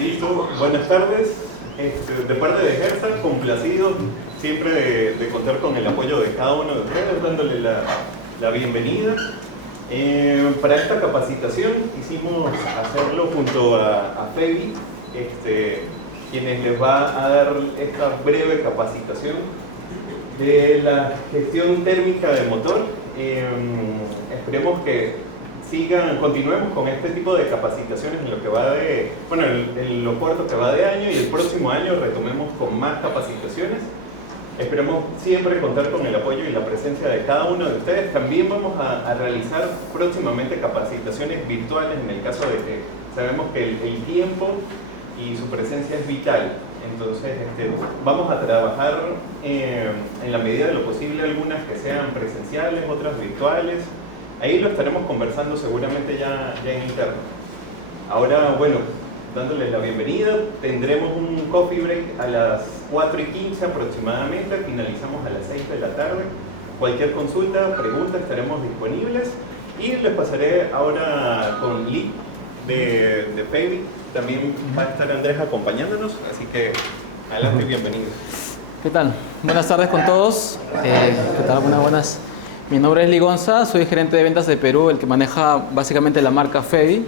Listo, buenas tardes. De parte de Gersa, complacido siempre de contar con el apoyo de cada uno de ustedes, dándole la bienvenida. Para esta capacitación quisimos hacerlo junto a Febi, quienes les va a dar esta breve capacitación de la gestión térmica del motor. Esperemos que continuemos con este tipo de capacitaciones en lo que va en lo corto que va de año, y el próximo año retomemos con más capacitaciones. Esperemos siempre contar con el apoyo y la presencia de cada uno de ustedes. También vamos a realizar próximamente capacitaciones virtuales en el caso de que sabemos que el tiempo y su presencia es vital. Entonces vamos a trabajar en la medida de lo posible, algunas que sean presenciales, otras virtuales. Ahí lo estaremos conversando seguramente ya en interno. Ahora, bueno, dándoles la bienvenida, tendremos un coffee break a las 4:15 aproximadamente, finalizamos a las 6 de la tarde. Cualquier consulta, pregunta, estaremos disponibles. Y les pasaré ahora con Lee de Febi. También va a estar Andrés acompañándonos, así que adelante y bienvenidos. ¿Qué tal? Buenas tardes con todos. ¿Qué tal? Buenas. Mi nombre es Lee Gonza, soy gerente de ventas de Perú, el que maneja básicamente la marca Febi.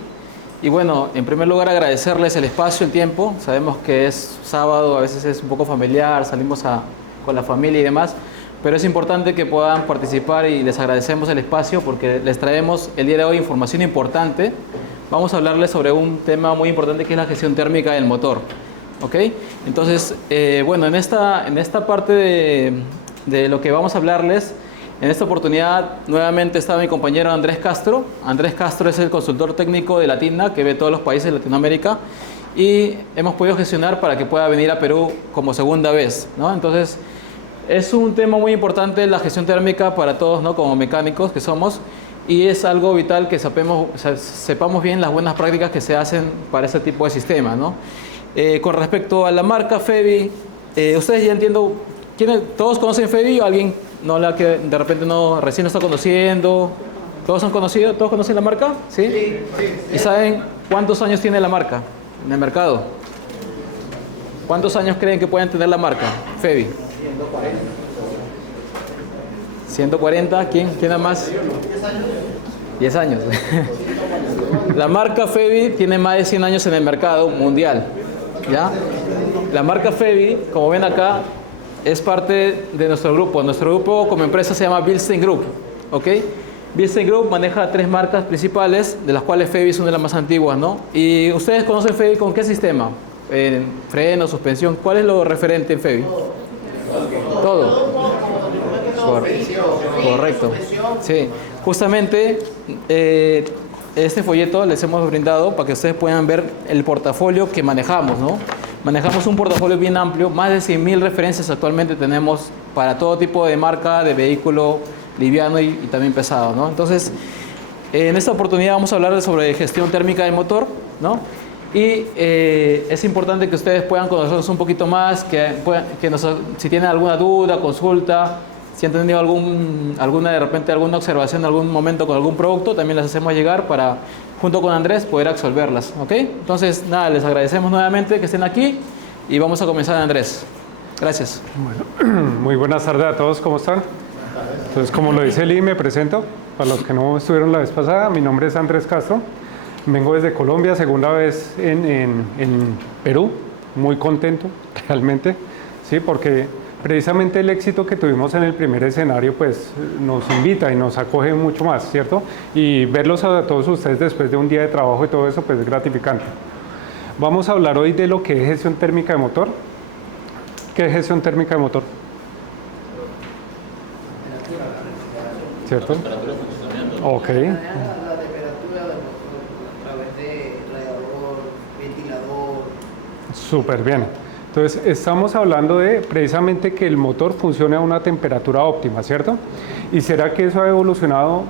Y bueno, en primer lugar agradecerles el espacio, el tiempo. Sabemos que es sábado, a veces es un poco familiar, salimos con la familia y demás. Pero es importante que puedan participar y les agradecemos el espacio porque les traemos el día de hoy información importante. Vamos a hablarles sobre un tema muy importante que es la gestión térmica del motor. ¿Ok? Entonces, bueno, en esta parte de lo que vamos a hablarles, en esta oportunidad nuevamente está mi compañero Andrés Castro. Andrés Castro es el consultor técnico de Latina que ve todos los países de Latinoamérica y hemos podido gestionar para que pueda venir a Perú como segunda vez, ¿no? Entonces, es un tema muy importante la gestión térmica para todos, ¿no? Como mecánicos que somos, y es algo vital que sepamos bien las buenas prácticas que se hacen para este tipo de sistema, ¿no? Con respecto a la marca Febi, ustedes ya entiendo, ¿todos conocen Febi o alguien no la que de repente recién lo está conociendo? ¿Todos han conocido? ¿Todos conocen la marca? ¿Sí? Sí. ¿Y saben cuántos años tiene la marca en el mercado? ¿Cuántos años creen que pueden tener la marca Febi? 140. ¿Quién da más? 10 años. La marca Febi tiene más de 100 años en el mercado mundial, ¿ya? La marca Febi, como ven acá, es parte de nuestro grupo. Nuestro grupo como empresa se llama Bilstein Group, ¿ok? Bilstein Group maneja 3 marcas principales, de las cuales Febi es una de las más antiguas, ¿no? ¿Y ustedes conocen Febi con qué sistema? Freno, suspensión, ¿cuál es lo referente en Febi? Todo. Correcto. Sí. Justamente este folleto les hemos brindado para que ustedes puedan ver el portafolio que manejamos, ¿no? Manejamos un portafolio bien amplio, más de 100.000 referencias actualmente tenemos para todo tipo de marca, de vehículo liviano y también pesado, ¿no? Entonces, en esta oportunidad vamos a hablar sobre gestión térmica del motor, ¿no? Y es importante que ustedes puedan conocernos un poquito más, si tienen alguna duda, consulta, si han tenido alguna observación en algún momento con algún producto, también las hacemos llegar para, junto con Andrés, poder absolverlas, ¿ok? Entonces, nada, les agradecemos nuevamente que estén aquí y vamos a comenzar, Andrés. Gracias. Bueno, muy buenas tardes a todos, ¿cómo están? Entonces, como lo dice Lee, me presento. Para los que no estuvieron la vez pasada, mi nombre es Andrés Castro. Vengo desde Colombia, segunda vez en Perú. Muy contento, realmente, ¿sí? Porque precisamente el éxito que tuvimos en el primer escenario pues nos invita y nos acoge mucho más, ¿cierto? Y verlos a todos ustedes después de un día de trabajo y todo eso pues es gratificante. Vamos a hablar hoy de lo que es gestión térmica de motor. ¿Qué es gestión térmica de motor? ¿Cierto? Ok. La temperatura del motor a través de radiador, ventilador. Súper bien. Entonces, estamos hablando de precisamente que el motor funcione a una temperatura óptima, ¿cierto? ¿Y será que eso ha evolucionado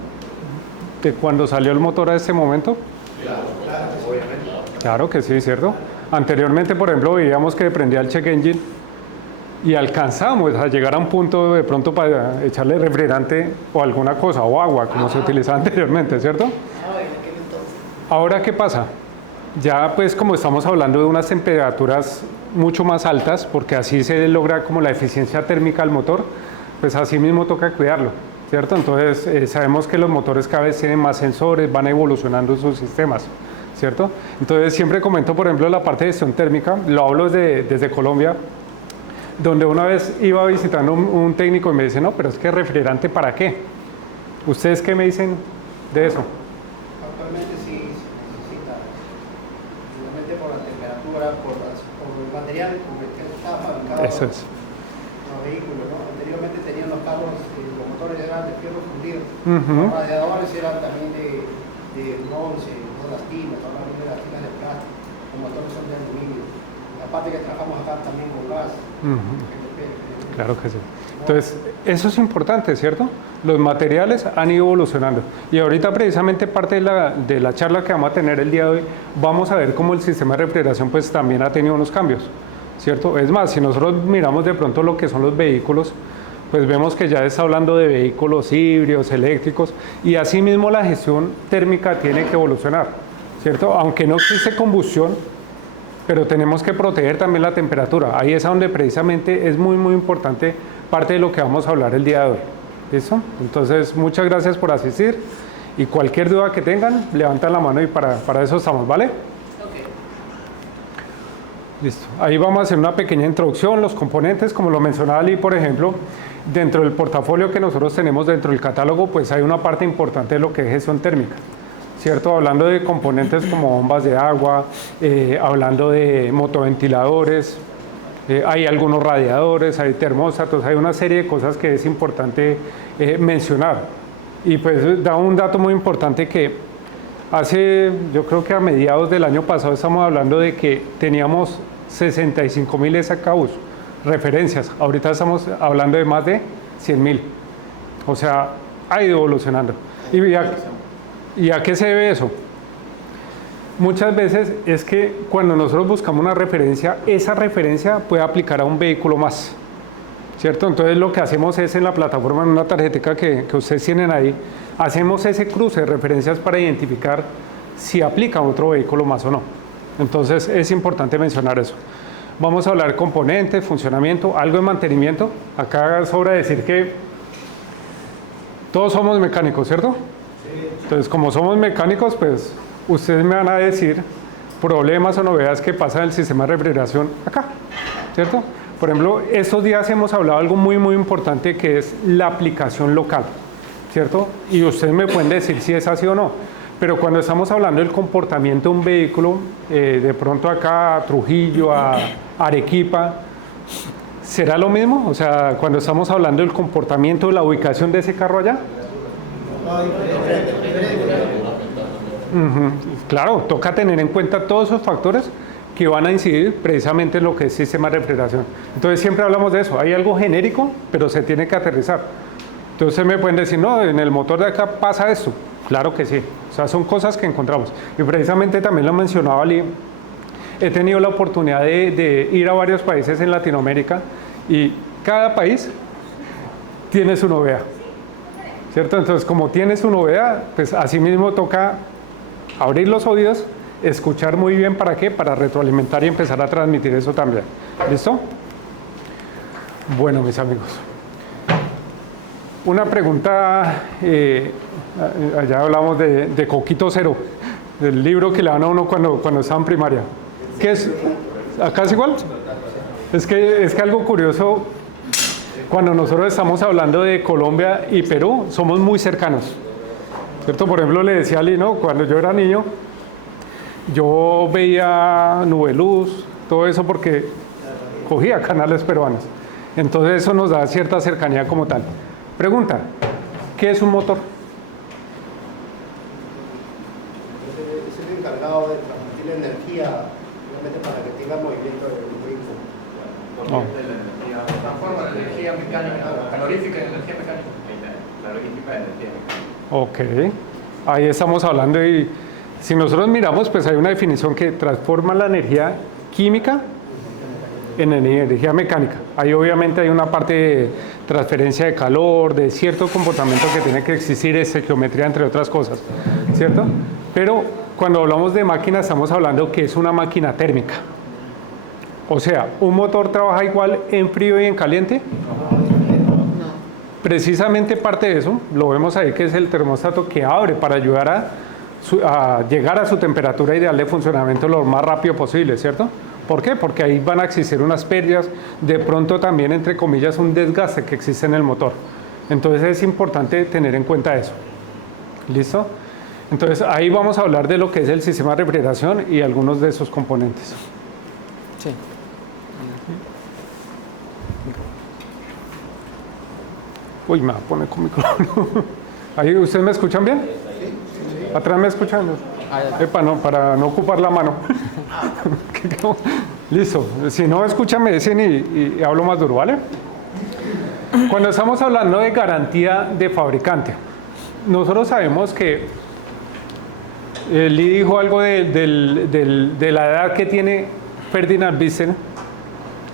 de cuando salió el motor a este momento? Claro, obviamente. Claro que sí, ¿cierto? Anteriormente, por ejemplo, veíamos que prendía el check engine y alcanzamos a llegar a un punto de pronto para echarle refrigerante o alguna cosa, o agua, como se utilizaba anteriormente, ¿cierto? Ahora, ¿qué pasa? Ya pues como estamos hablando de unas temperaturas mucho más altas, porque así se logra como la eficiencia térmica del motor, pues así mismo toca cuidarlo, ¿cierto? Entonces sabemos que los motores cada vez tienen más sensores, van evolucionando sus sistemas, ¿cierto? Entonces siempre comento, por ejemplo, la parte de gestión térmica, lo hablo desde Colombia, donde una vez iba visitando un técnico y me dice, no, pero es que refrigerante, ¿para qué? ¿Ustedes qué me dicen de eso? Actualmente sí se necesita, simplemente por la temperatura, por el material con el que está fabricado Eso es. los vehículos, ¿no? Anteriormente tenían los carros, los motores eran de fierro fundido, Ujú. los radiadores eran también de bronce, no las tinas, ahora vienen las tinas de plástico, los motores son de aluminio. La parte que trabajamos acá también con gas, Claro que sí. Entonces, eso es importante, ¿cierto? Los materiales han ido evolucionando. Y ahorita precisamente parte de la charla que vamos a tener el día de hoy, vamos a ver cómo el sistema de refrigeración pues también ha tenido unos cambios, ¿cierto? Es más, si nosotros miramos de pronto lo que son los vehículos, pues vemos que ya está hablando de vehículos híbridos, eléctricos, y asimismo la gestión térmica tiene que evolucionar, ¿cierto? Aunque no existe combustión, pero tenemos que proteger también la temperatura. Ahí es donde precisamente es muy, muy importante parte de lo que vamos a hablar el día de hoy. ¿Listo? Entonces, muchas gracias por asistir y cualquier duda que tengan, levantan la mano y para eso estamos, ¿vale? Listo. Ahí vamos a hacer una pequeña introducción, los componentes, como lo mencionaba Ali, por ejemplo, dentro del portafolio que nosotros tenemos dentro del catálogo, pues hay una parte importante de lo que es gestión térmica. ¿Cierto? Hablando de componentes como bombas de agua, hablando de motoventiladores, hay algunos radiadores, hay termostatos, hay una serie de cosas que es importante mencionar. Y pues da un dato muy importante que yo creo que a mediados del año pasado estamos hablando de que teníamos 65.000 SKUs, referencias. Ahorita estamos hablando de más de 100.000. O sea, ha ido evolucionando. ¿Y a qué se debe eso? Muchas veces es que cuando nosotros buscamos una referencia, esa referencia puede aplicar a un vehículo más, ¿cierto? Entonces lo que hacemos es en la plataforma, en una tarjetita que ustedes tienen ahí, hacemos ese cruce de referencias para identificar si aplica a otro vehículo más o no. Entonces es importante mencionar eso. Vamos a hablar de componentes, funcionamiento, algo de mantenimiento. Acá sobra decir que todos somos mecánicos, ¿cierto? Entonces, como somos mecánicos, pues ustedes me van a decir problemas o novedades que pasan en el sistema de refrigeración acá, ¿cierto? Por ejemplo, estos días hemos hablado de algo muy, muy importante que es la aplicación local, ¿cierto? Y ustedes me pueden decir si es así o no. Pero cuando estamos hablando del comportamiento de un vehículo, de pronto acá a Trujillo, a Arequipa, ¿será lo mismo? O sea, cuando estamos hablando del comportamiento, de la ubicación de ese carro allá. Claro, toca tener en cuenta todos esos factores que van a incidir precisamente en lo que es sistema de refrigeración. Entonces siempre hablamos de eso, hay algo genérico, pero se tiene que aterrizar. Entonces me pueden decir, no, en el motor de acá pasa esto. Claro que sí, o sea, son cosas que encontramos. Y precisamente también lo mencionaba Ali, he tenido la oportunidad de ir a varios países en Latinoamérica y cada país tiene su novedad, ¿cierto? Entonces, como tiene su novedad, pues así mismo toca abrir los oídos, escuchar muy bien, ¿para qué? Para retroalimentar y empezar a transmitir eso también. ¿Listo? Bueno, mis amigos. Una pregunta, allá hablamos de Coquito Cero, del libro que le dan a uno cuando está en primaria. ¿Qué es? ¿Acá es igual? Es que algo curioso, cuando nosotros estamos hablando de Colombia y Perú, somos muy cercanos, ¿cierto? Por ejemplo, le decía a Ali, ¿no? Cuando yo era niño, yo veía Nubeluz, todo eso porque cogía canales peruanos. Entonces eso nos da cierta cercanía como tal. Pregunta, ¿qué es un motor? Es el encargado de transmitir la energía, obviamente para que tenga movimiento de un vehículo. Transforma la energía mecánica, calorífica en energía mecánica. Calorífica en energía mecánica. Ok, ahí estamos hablando y si nosotros miramos, pues hay una definición que transforma la energía química en energía mecánica. Ahí obviamente hay una parte de transferencia de calor, de cierto comportamiento que tiene que existir, geometría, entre otras cosas, ¿cierto? Pero cuando hablamos de máquina estamos hablando que es una máquina térmica. O sea, ¿un motor trabaja igual en frío y en caliente? Precisamente parte de eso, lo vemos ahí que es el termostato que abre para ayudar a llegar a su temperatura ideal de funcionamiento lo más rápido posible, ¿cierto? ¿Por qué? Porque ahí van a existir unas pérdidas, de pronto también, entre comillas, un desgaste que existe en el motor. Entonces es importante tener en cuenta eso. ¿Listo? Entonces ahí vamos a hablar de lo que es el sistema de refrigeración y algunos de sus componentes. Sí. Uy, me va a poner con micrófono. ¿Ahí ustedes me escuchan bien? ¿Atrás me escuchan? Epa, no, para no ocupar la mano. Listo. Si no escuchan, me dicen y hablo más duro, ¿vale? Cuando estamos hablando de garantía de fabricante, nosotros sabemos que Lee dijo algo de la edad que tiene Ferdinand Bissell,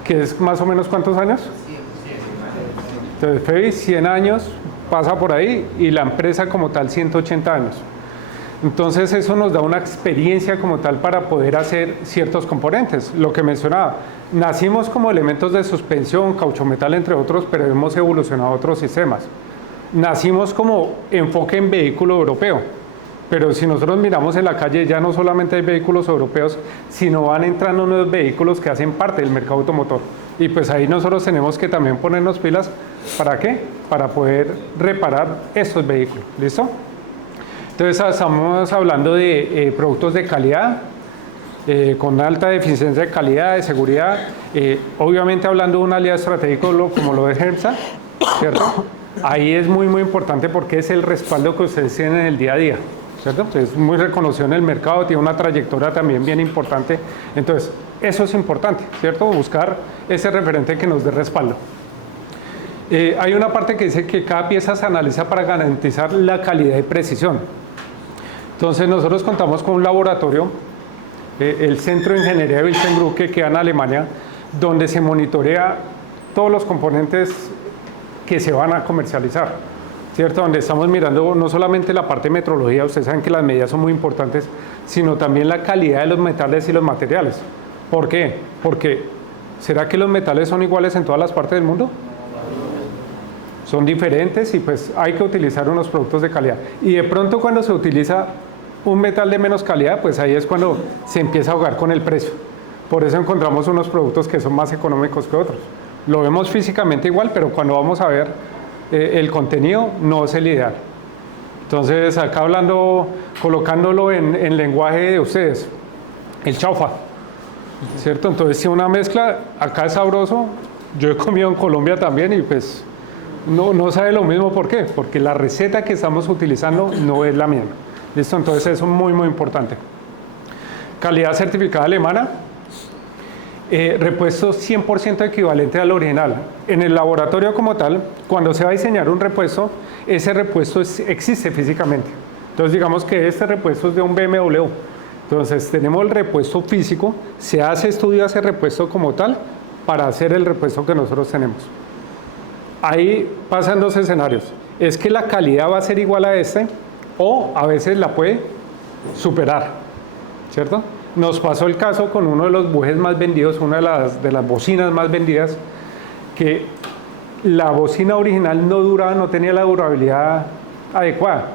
que es más o menos ¿cuántos años? Entonces, Febby, 100 años, pasa por ahí, y la empresa como tal, 180 años. Entonces, eso nos da una experiencia como tal para poder hacer ciertos componentes. Lo que mencionaba, nacimos como elementos de suspensión, cauchometal, entre otros, pero hemos evolucionado a otros sistemas. Nacimos como enfoque en vehículo europeo, pero si nosotros miramos en la calle, ya no solamente hay vehículos europeos, sino van entrando nuevos vehículos que hacen parte del mercado automotor. Y pues ahí nosotros tenemos que también ponernos pilas. ¿Para qué? Para poder reparar estos vehículos. ¿Listo? Entonces estamos hablando de productos de calidad, con alta eficiencia de calidad, de seguridad. Obviamente hablando de un aliado estratégico como lo es HERMSA, ¿cierto? Ahí es muy importante porque es el respaldo que ustedes tienen en el día a día, ¿cierto? Es muy reconocido en el mercado, tiene una trayectoria también bien importante. Entonces, eso es importante, ¿cierto? Buscar ese referente que nos dé respaldo. Hay una parte que dice que cada pieza se analiza para garantizar la calidad y precisión. Entonces, nosotros contamos con un laboratorio, el Centro de Ingeniería de Wilhelmsburg, que queda en Alemania, donde se monitorea todos los componentes que se van a comercializar, ¿cierto? Donde estamos mirando no solamente la parte de metrología, ustedes saben que las medidas son muy importantes, sino también la calidad de los metales y los materiales. ¿Por qué? Porque, ¿será que los metales son iguales en todas las partes del mundo? Son diferentes y pues hay que utilizar unos productos de calidad. Y de pronto cuando se utiliza un metal de menos calidad, pues ahí es cuando se empieza a jugar con el precio. Por eso encontramos unos productos que son más económicos que otros. Lo vemos físicamente igual, pero cuando vamos a ver el contenido no es el ideal. Entonces acá hablando, colocándolo en lenguaje de ustedes, el chaufa, ¿cierto? Entonces si una mezcla, acá es sabroso, yo he comido en Colombia también y pues no sabe lo mismo. ¿Por qué? Porque la receta que estamos utilizando no es la misma. ¿Listo? Entonces eso es muy importante. Calidad certificada alemana. Repuesto 100% equivalente al original. En el laboratorio como tal, cuando se va a diseñar un repuesto, ese repuesto existe físicamente. Entonces digamos que este repuesto es de un BMW. Entonces tenemos el repuesto físico, se hace estudio a ese repuesto como tal para hacer el repuesto que nosotros tenemos. Ahí pasan dos escenarios. Es que la calidad va a ser igual a este o a veces la puede superar, ¿cierto? Nos pasó el caso con uno de los bujes más vendidos, una de las bocinas más vendidas, que la bocina original no tenía la durabilidad adecuada.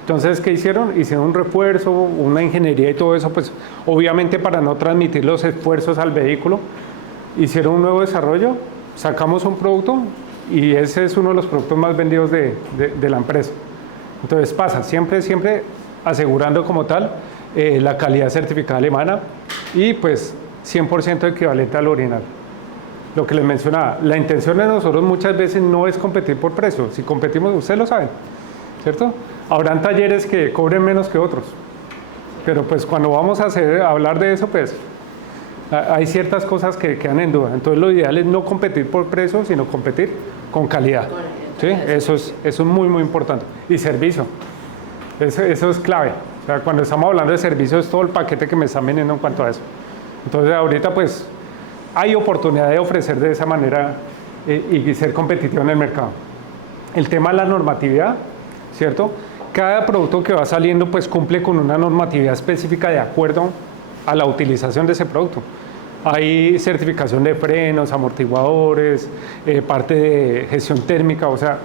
Entonces, ¿qué hicieron? Hicieron un refuerzo, una ingeniería y todo eso, pues obviamente para no transmitir los esfuerzos al vehículo, hicieron un nuevo desarrollo, sacamos un producto y ese es uno de los productos más vendidos de la empresa. Entonces pasa, siempre asegurando como tal la calidad certificada alemana y pues 100% equivalente al original. Lo que les mencionaba, la intención de nosotros muchas veces no es competir por precio. Si competimos, ustedes lo saben, ¿cierto? Habrán talleres que cobren menos que otros, pero pues cuando vamos a hablar de eso, pues hay ciertas cosas que quedan en duda. Entonces lo ideal es no competir por precio, sino competir con calidad. ¿Sí? Eso es muy importante. Y servicio, eso es clave. O sea, cuando estamos hablando de servicio es todo el paquete que me están vendiendo en cuanto a eso. Entonces ahorita pues hay oportunidad de ofrecer de esa manera y ser competitivo en el mercado. El tema de la normatividad, ¿cierto? cada producto que va saliendo pues cumple con una normatividad específica de acuerdo a la utilización de ese producto. Hay certificación de frenos, amortiguadores, parte de gestión térmica, o sea,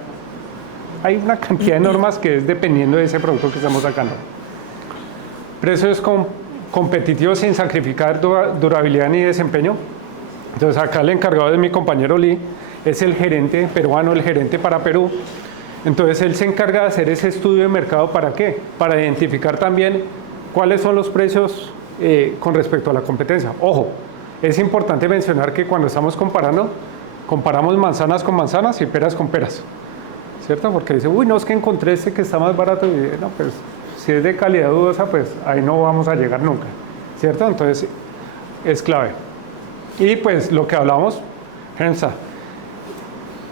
hay una cantidad de normas que es dependiendo de ese producto que estamos sacando. Precios competitivos sin sacrificar durabilidad ni desempeño. Entonces acá el encargado de mi compañero Lee es el gerente peruano, el gerente para Perú. Entonces él se encarga de hacer ese estudio de mercado. ¿Para qué? Para identificar también cuáles son los precios con respecto a la competencia. Ojo, es importante mencionar que cuando estamos comparando, comparamos manzanas con manzanas y peras con peras, ¿cierto? Porque dice, uy, no, es que encontré este que está más barato. Y no, pues si es de calidad dudosa, pues ahí no vamos a llegar nunca, ¿cierto? Entonces es clave. Y pues lo que hablábamos, Gensa,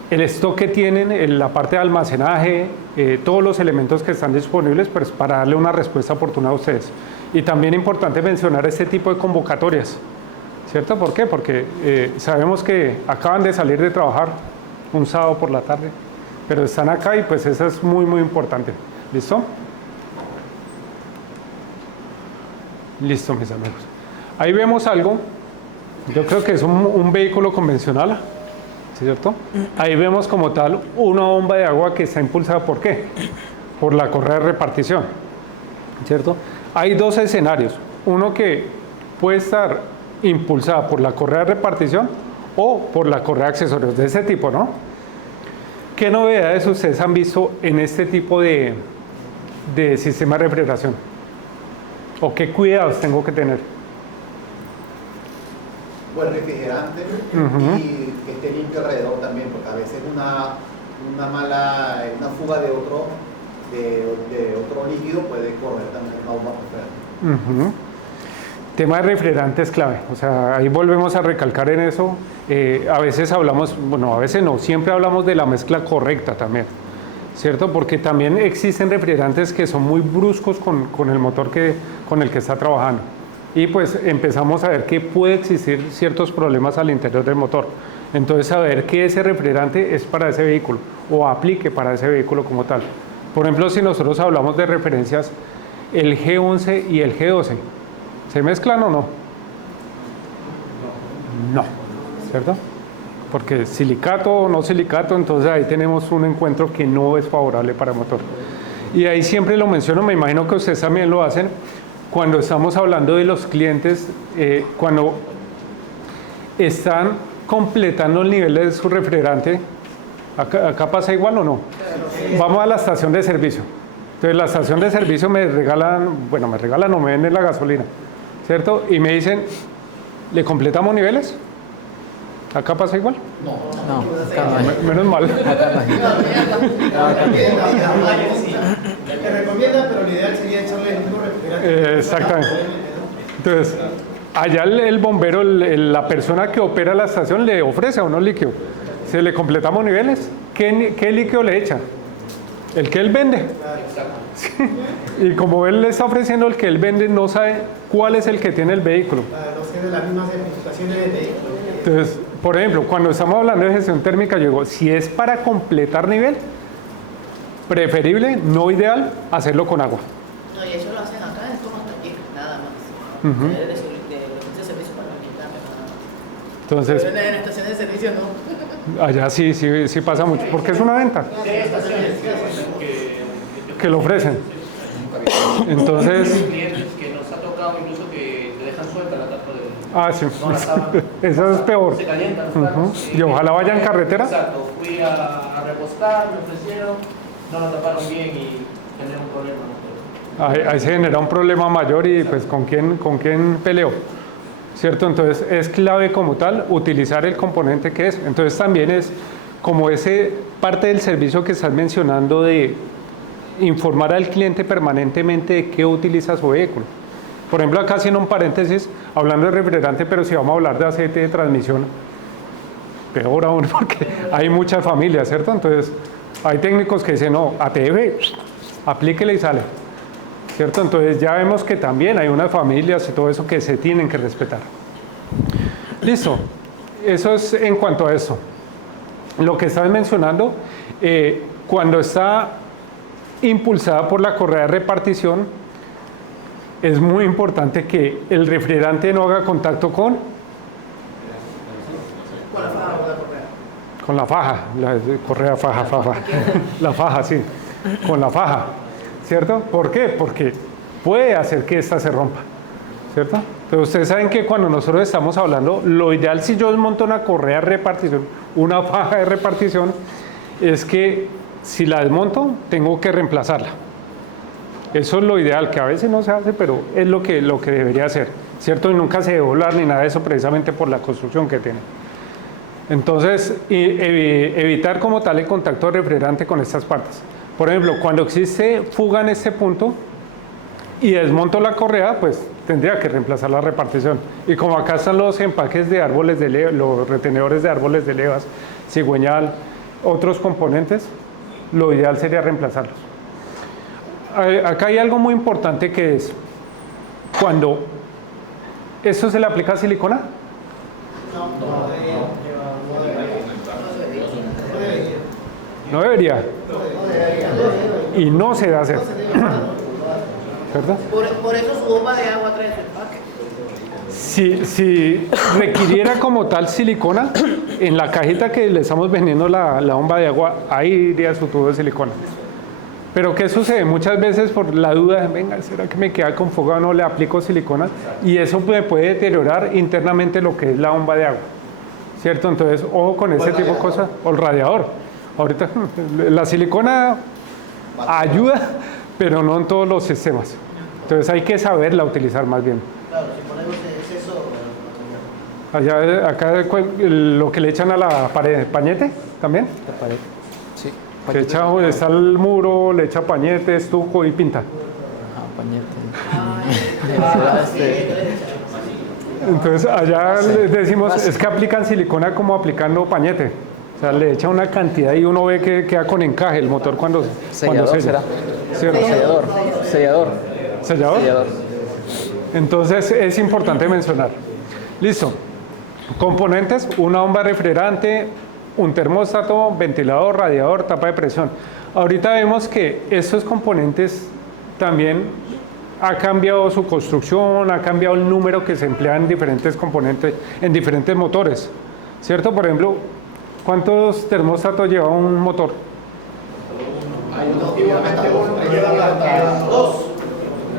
el stock que tienen, la parte de almacenaje, todos los elementos que están disponibles pues, para darle una respuesta oportuna a ustedes. Y también es importante mencionar este tipo de convocatorias, ¿cierto? ¿Por qué? Porque sabemos que acaban de salir de trabajar un sábado por la tarde, pero están acá y pues eso es muy, muy importante. ¿Listo? Listo, mis amigos. Ahí vemos algo, yo creo que es un vehículo convencional, ¿cierto? Ahí vemos como tal una bomba de agua que está impulsada, ¿por qué? Por la correa de repartición, ¿cierto? Hay dos escenarios, uno que puede estar impulsada por la correa de repartición o por la correa de accesorios, de ese tipo, ¿no? ¿Qué novedades ustedes han visto en este tipo de sistema de refrigeración? ¿O qué cuidados tengo que tener? Buen refrigerante y que esté limpio alrededor también, porque a veces una fuga de otro líquido puede correr también una bomba por fuera. Tema de refrigerante es clave, o sea, ahí volvemos a recalcar en eso. A veces hablamos, bueno, a veces no, siempre hablamos de la mezcla correcta también, ¿cierto? Porque también existen refrigerantes que son muy bruscos con el motor con el que está trabajando. Y pues empezamos a ver que puede existir ciertos problemas al interior del motor. Entonces saber que ese refrigerante es para ese vehículo o aplique para ese vehículo como tal. Por ejemplo, si nosotros hablamos de referencias, el G11 y el G12, ¿se mezclan o no? No, ¿cierto? Porque silicato o no silicato, entonces ahí tenemos un encuentro que no es favorable para el motor. Y ahí siempre lo menciono, me imagino que ustedes también lo hacen, cuando estamos hablando de los clientes, cuando están completando el nivel de su refrigerante, ¿acá pasa igual o no? Vamos a la estación de servicio. Entonces la estación de servicio me regalan o me venden la gasolina, ¿cierto? Y me dicen, ¿le completamos niveles? ¿Acá pasa igual? No, Menos mal. Te recomienda, pero lo ideal sería echarle el mismo refrigerante. Exactamente. Entonces, allá el bombero, la persona que opera la estación le ofrece a uno líquido. Si le completamos niveles, ¿qué líquido le echa? El que él vende. Sí. Y como él le está ofreciendo el que él vende, no sabe cuál es el que tiene el vehículo. No tiene las mismas certificaciones del vehículo. Entonces, por ejemplo, cuando estamos hablando de gestión térmica, yo digo, si es para completar nivel, preferible, no ideal, hacerlo con agua. No, y eso lo hacen acá, es como hasta aquí, nada más. De servicio para la Entonces, pero en estaciones de servicio no. allá sí pasa mucho, porque es una venta que lo ofrecen. Entonces, clientes que nos ha tocado incluso que te dejan suelta la tapa de... sí, No, la tapa eso es peor. se calienta los tacos. Y ojalá vaya en carretera. Exacto, fui a repostar, me ofrecieron, no lo taparon bien y tenemos un problema. Ahí se genera un problema mayor y pues ¿con quién peleo? ¿Cierto? Entonces es clave como tal utilizar el componente que es. Entonces también es como ese parte del servicio que estás mencionando de informar al cliente permanentemente de qué utiliza su vehículo. Por ejemplo, acá haciendo un paréntesis, hablando de refrigerante, pero si vamos a hablar de aceite de transmisión, peor aún, porque hay muchas familias, ¿cierto? Entonces, hay técnicos que dicen, no, ATF, aplíquele y sale, ¿cierto? Entonces, ya vemos que también hay unas familias y todo eso que se tienen que respetar. Listo, eso es en cuanto a eso. Lo que estás mencionando, cuando está impulsada por la correa de repartición, es muy importante que el refrigerante no haga contacto con Con la faja o la correa. con la faja, la correa faja, la faja, sí, con la faja, ¿cierto? ¿Por qué? Porque puede hacer que esta se rompa, ¿cierto? Pero ustedes saben que cuando nosotros estamos hablando, lo ideal si yo desmonto una correa de repartición, una faja de repartición, es que si la desmonto, tengo que reemplazarla. Eso es lo ideal, que a veces no se hace, pero es lo que debería hacer, ¿cierto? Y nunca se debe volar ni nada de eso precisamente por la construcción que tiene. Entonces, evitar como tal el contacto de refrigerante con estas partes. Por ejemplo, cuando existe fuga en este punto y desmonto la correa, pues tendría que reemplazar la repartición. Y como acá están los empaques de árboles de levas, los retenedores de árboles de levas, cigüeñal, otros componentes, lo ideal sería reemplazarlos. Acá hay algo muy importante que es, cuando esto se le aplica a silicona, no debería. Y no se debe hacer. ¿Verdad? Por eso su bomba de agua trae su empaque. Si requiriera como tal silicona, en la cajita que le estamos vendiendo la bomba de agua, ahí iría su tubo de silicona. Pero ¿qué sucede? Muchas veces por la duda, venga, ¿será que me queda con fuga o no le aplico silicona? Y eso puede deteriorar internamente lo que es la bomba de agua, ¿cierto? Entonces, ojo con ese tipo de cosas, o el radiador. Ahorita la silicona ayuda, pero no en todos los sistemas. Entonces hay que saberla utilizar más bien. Claro, si ponemos exceso, Acá lo que le echan a la pared, pañete también. La pared. Sí. Que está el muro, le echa pañete, estuco y pinta. Pañete. Entonces allá les decimos, es que aplican silicona como aplicando pañete. O sea, le echa una cantidad y uno ve que queda con encaje el motor cuando Sellador sella. será. ¿Cierto? Sellador. ¿Sellador? Entonces es importante mencionar. Listo. Componentes, una bomba refrigerante, un termostato, ventilador, radiador, tapa de presión. Ahorita vemos que estos componentes también ha cambiado su construcción, ha cambiado el número que se emplea en diferentes componentes, en diferentes motores, ¿cierto? Por ejemplo, ¿cuántos termostatos lleva un motor? antiguamente uno lleva dos.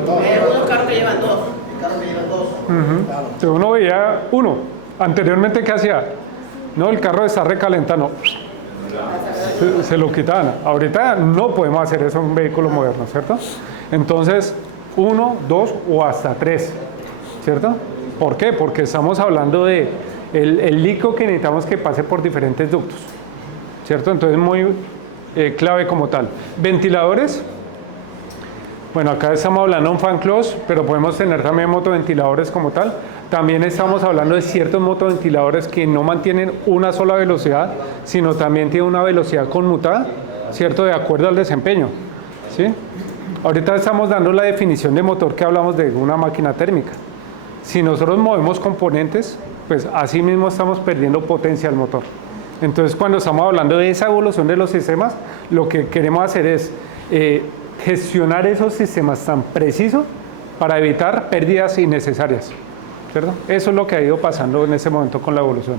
Hay algunos carros que llevan dos. El carro que lleva dos. Entonces uno veía uno. Anteriormente, ¿qué hacía? No, el carro está recalentando. Se lo quitaban. Ahorita no podemos hacer eso en un vehículo moderno, ¿cierto? Entonces, 1, 2 o hasta 3, ¿cierto? ¿Por qué? Porque estamos hablando de el líquido que necesitamos que pase por diferentes ductos, ¿cierto? Entonces, muy clave como tal. Ventiladores. Bueno, acá estamos hablando de un fan close, pero podemos tener también motoventiladores como tal. También estamos hablando de ciertos motoventiladores que no mantienen una sola velocidad, sino también tienen una velocidad conmutada, ¿cierto? De acuerdo al desempeño, ¿sí? Ahorita estamos dando la definición de motor que hablamos de una máquina térmica. Si nosotros movemos componentes, pues así mismo estamos perdiendo potencia al motor. Entonces, cuando estamos hablando de esa evolución de los sistemas, lo que queremos hacer es gestionar esos sistemas tan precisos para evitar pérdidas innecesarias, ¿cierto? Eso es lo que ha ido pasando en ese momento con la evolución.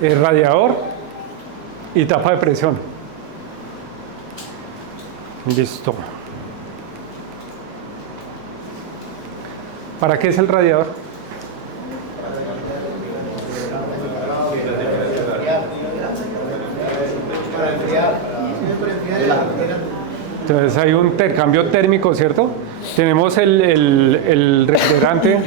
El radiador y tapa de presión. Listo. ¿Para qué es el radiador? Para enfriar. Entonces hay un intercambio térmico, ¿cierto? Tenemos el refrigerante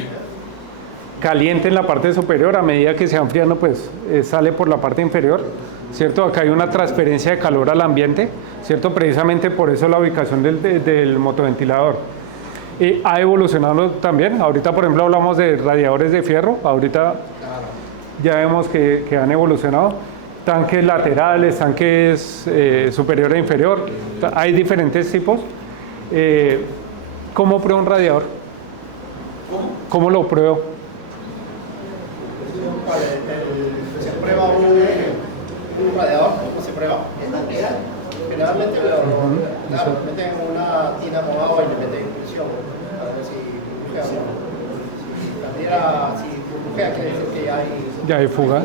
caliente en la parte superior, a medida que se va enfriando, pues sale por la parte inferior, ¿cierto? Acá hay una transferencia de calor al ambiente, ¿cierto? Precisamente por eso la ubicación del motoventilador. Ha evolucionado también. Ahorita, por ejemplo, hablamos de radiadores de fierro. Ahorita ya vemos que han evolucionado. Tanques laterales, tanques superior e inferior. Hay diferentes tipos. ¿Cómo pruebo un radiador? ¿Cómo lo pruebo? Se prueba un radiador, ¿cómo se prueba? Generalmente lo meten en una tina con agua y le meten presión para ver si burbujea o no. Si burbujea quiere decir que Ya hay fuga.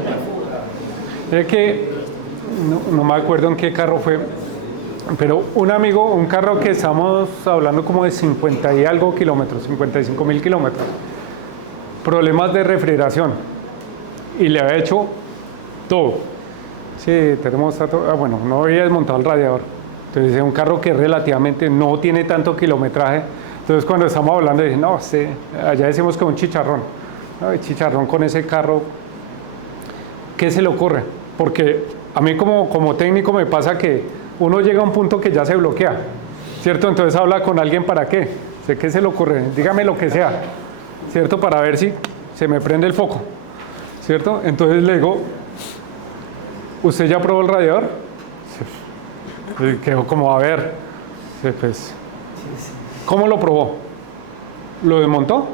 Es que no me acuerdo en qué carro fue, pero un carro que estamos hablando como de 50 y algo kilómetros, 55.000 kilómetros, problemas de refrigeración, y le había hecho todo. Sí, termostato, bueno, no había desmontado el radiador. Entonces es un carro que relativamente no tiene tanto kilometraje. Entonces cuando estamos hablando, dije, no, sí, allá decimos que un chicharrón. No, el chicharrón con ese carro, ¿qué se le ocurre? Porque a mí como técnico me pasa que uno llega a un punto que ya se bloquea, ¿cierto? Entonces habla con alguien para qué. ¿De qué se le ocurre? Dígame lo que sea, ¿cierto? Para ver si se me prende el foco, ¿cierto? Entonces le digo, ¿usted ya probó el radiador? Y quedó como, a ver, pues, ¿cómo lo probó? ¿Lo desmontó?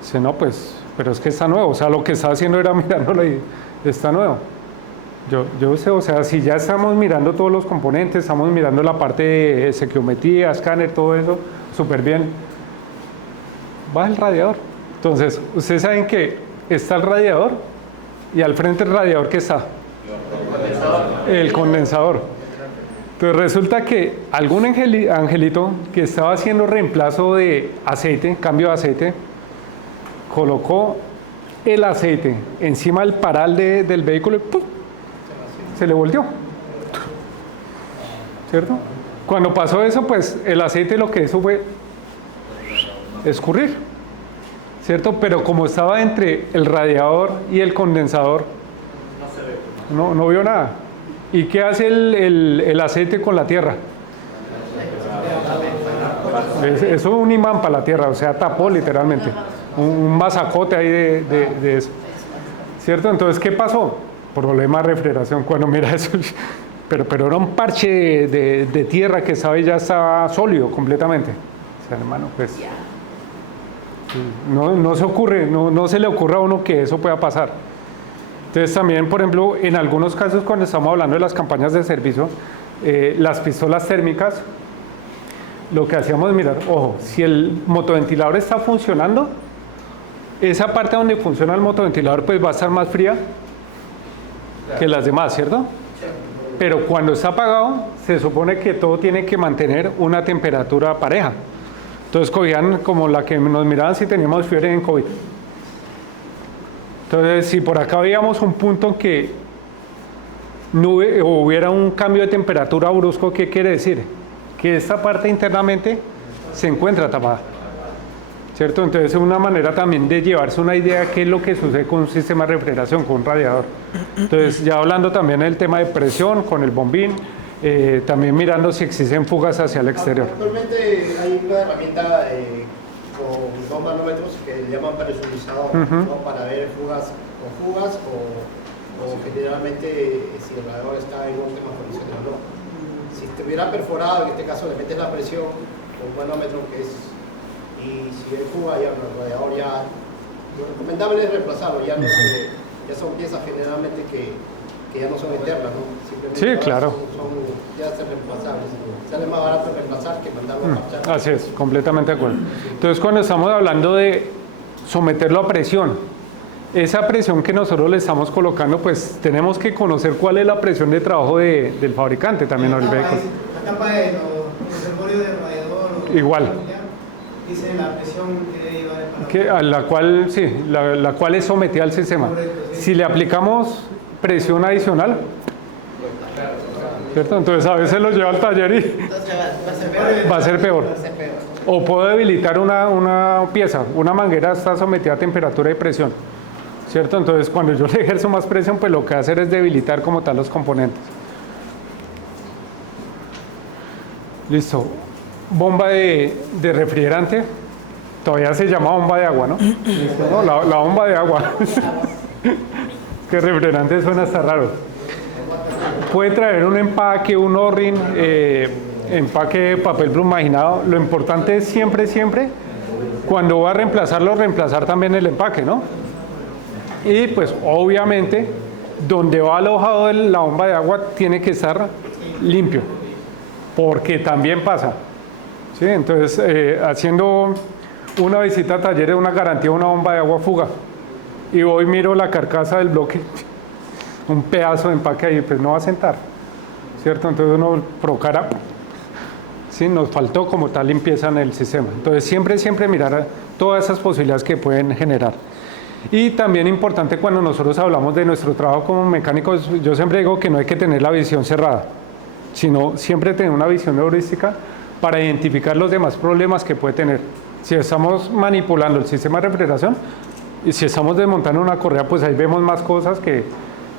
Dice, no, pues, pero es que está nuevo. O sea, lo que estaba haciendo era mirándolo y está nuevo. Yo sé, o sea, si ya estamos mirando todos los componentes, estamos mirando la parte de sequiometría, escáner, todo eso, súper bien. Baja el radiador. Entonces, ustedes saben que está el radiador y al frente del radiador, ¿qué está? El condensador. Entonces resulta que algún angelito que estaba haciendo reemplazo de aceite, cambio de aceite, colocó el aceite encima del paral del vehículo y ¡pum!, se le volteó, ¿cierto? Cuando pasó eso, pues el aceite lo que hizo fue escurrir, ¿cierto? Pero como estaba entre el radiador y el condensador, no vio nada. ¿Y qué hace el aceite con la tierra? Eso es un imán para la tierra, o sea, tapó literalmente. Un masacote ahí de eso, ¿cierto? Entonces, ¿qué pasó? Problema de refrigeración. Cuando mira eso, pero era un parche de tierra que ya estaba sólido completamente. O sea, hermano, pues no se ocurre, no se le ocurre a uno que eso pueda pasar. Entonces también, por ejemplo, en algunos casos cuando estamos hablando de las campañas de servicio, las pistolas térmicas, lo que hacíamos es mirar, ojo, si el motoventilador está funcionando, esa parte donde funciona el motoventilador pues va a estar más fría que las demás, ¿cierto? Pero cuando está apagado, se supone que todo tiene que mantener una temperatura pareja. Entonces cogían como la que nos miraban si teníamos fiebre en COVID. Entonces, si por acá veíamos un punto en que hubiera un cambio de temperatura brusco, ¿qué quiere decir? Que esta parte internamente se encuentra tapada, ¿cierto? Entonces es una manera también de llevarse una idea de qué es lo que sucede con un sistema de refrigeración, con un radiador. Entonces ya hablando también del tema de presión, con el bombín, también mirando si existen fugas hacia el exterior. Actualmente hay una herramienta con 2 manómetros que le llaman presurizador, ¿no? Para ver fugas o generalmente si el radiador está en óptimas condiciones o no. Si estuviera perforado, en este caso le metes la presión con un manómetro y si hay fuga ya el radiador lo recomendable es reemplazarlo, ya son piezas generalmente que ya no son eternas, ¿no? Simplemente sí, claro. Ya son reemplazables. Sale más barato reemplazar que mandarlo a marchar. Así es, completamente de acuerdo. Entonces cuando estamos hablando de someterlo a presión, esa presión que nosotros le estamos colocando, pues tenemos que conocer cuál es la presión de trabajo del fabricante también del vehículo. La tapa de los reservorios del radiador. Igual. Dice la presión que debe llevar el A la cual, sí, la cual es sometida al sistema. Correcto, sí. Si le aplicamos presión adicional, ¿cierto? Entonces a veces lo lleva al taller y Entonces va a ser peor. va a ser peor. Va a ser peor. O puedo debilitar una pieza, una manguera está sometida a temperatura y presión, ¿cierto? Entonces cuando yo le ejerzo más presión, pues lo que va a hacer es debilitar como tal los componentes. Listo. Bomba de refrigerante, todavía se llama bomba de agua, ¿no? No, la bomba de agua. Que refrigerante suena hasta raro. Puede traer un empaque, un O-ring, empaque de papel plumaginado. Lo importante es siempre, cuando va a reemplazarlo, reemplazar también el empaque, ¿no? Y pues obviamente, donde va alojado la bomba de agua tiene que estar limpio, porque también pasa. ¿Sí? Entonces, haciendo una visita a talleres, una garantía de una bomba de agua fuga, y hoy miro la carcasa del bloque, un pedazo de empaque ahí, pues no va a sentar, ¿cierto? Entonces uno provocará, sí, nos faltó como tal limpieza en el sistema. Entonces siempre mirar todas esas posibilidades que pueden generar. Y también importante cuando nosotros hablamos de nuestro trabajo como mecánicos, yo siempre digo que no hay que tener la visión cerrada, sino siempre tener una visión heurística para identificar los demás problemas que puede tener. Si estamos manipulando el sistema de refrigeración y si estamos desmontando una correa, pues ahí vemos más cosas que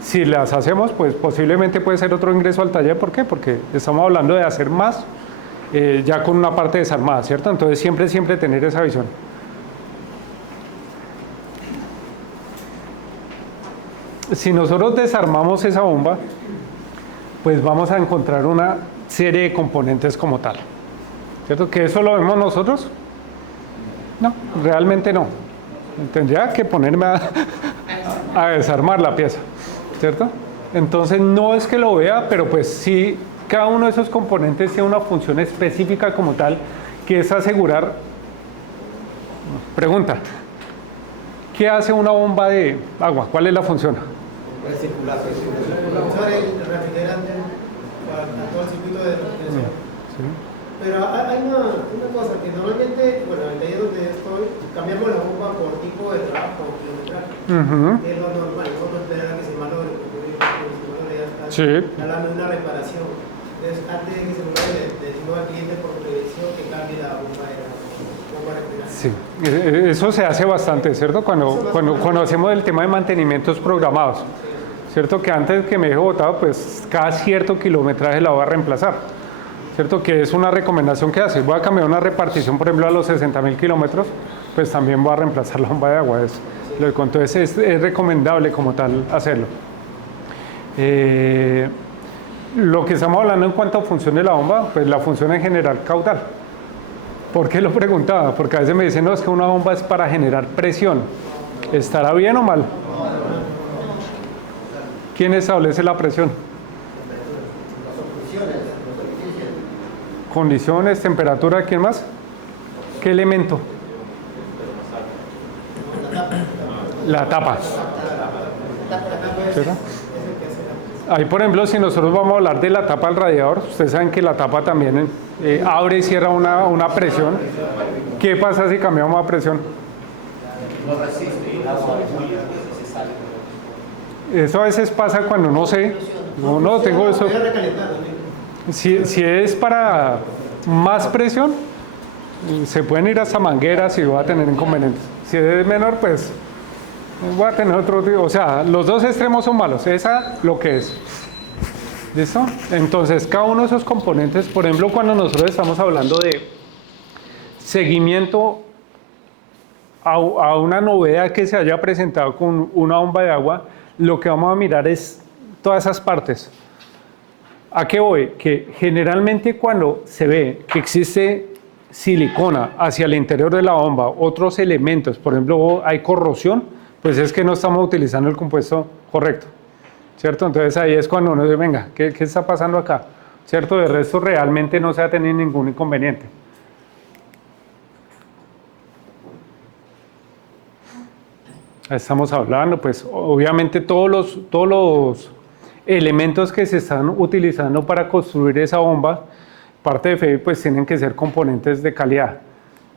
si las hacemos, pues posiblemente puede ser otro ingreso al taller. ¿Por qué? Porque estamos hablando de hacer más ya con una parte desarmada, ¿cierto? Entonces siempre tener esa visión. Si nosotros desarmamos esa bomba, pues vamos a encontrar una serie de componentes como tal, ¿cierto? ¿Que eso lo vemos nosotros? No, realmente no. Tendría que ponerme a desarmar la pieza, ¿cierto? Entonces no es que lo vea, pero pues sí, cada uno de esos componentes tiene una función específica como tal, que es asegurar. Pregunta, ¿qué hace una bomba de agua? ¿Cuál es la función? Circular el refrigerante para todo el circuito de refrigeración. Sí. Pero hay una cosa que normalmente, bueno, en el taller donde estoy, cambiamos la bomba por tipo de trabajo, kilometraje, que es lo normal, no esperar que se malogre, porque se malogre ya está hablando de una reparación. Entonces, antes de que se malogre, le decimos al cliente por prevención que cambie la bomba de refrigeración. Sí, eso se hace bastante, ¿cierto? Cuando hacemos el tema de mantenimientos programados, ¿cierto? Que antes que me deje botado, pues cada cierto kilometraje la voy a reemplazar, ¿cierto? Que es una recomendación que hace. Voy a cambiar una repartición, por ejemplo, a los 60.000 kilómetros, pues también voy a reemplazar la bomba de agua. Entonces es recomendable como tal hacerlo. Lo que estamos hablando en cuanto a función de la bomba, pues la función en general caudal. ¿Por qué lo preguntaba? Porque a veces me dicen, no, es que una bomba es para generar presión. ¿Estará bien o mal? ¿Quién establece la presión? Condiciones, temperatura, ¿quién más? ¿Qué elemento? La tapa. ¿Cierto? Ahí, por ejemplo, si nosotros vamos a hablar de la tapa del radiador, ustedes saben que la tapa también abre y cierra una presión. ¿Qué pasa si cambiamos la presión? No resiste el agua Eso a veces pasa cuando no sé, no tengo eso. Si es para más presión, se pueden ir hasta mangueras y va a tener inconvenientes. Si es menor, pues voy a tener otro tipo. O sea, los dos extremos son malos. Esa lo que es. ¿Listo? Entonces, cada uno de esos componentes, por ejemplo, cuando nosotros estamos hablando de seguimiento a una novedad que se haya presentado con una bomba de agua, lo que vamos a mirar es todas esas partes. ¿A qué voy? Que generalmente cuando se ve que existe silicona hacia el interior de la bomba, otros elementos, por ejemplo, hay corrosión, pues es que no estamos utilizando el compuesto correcto, ¿cierto? Entonces ahí es cuando uno dice, venga, ¿qué está pasando acá? ¿Cierto? De resto realmente no se ha tenido ningún inconveniente. Estamos hablando, pues obviamente todos los elementos que se están utilizando para construir esa bomba, parte de FEI, pues tienen que ser componentes de calidad.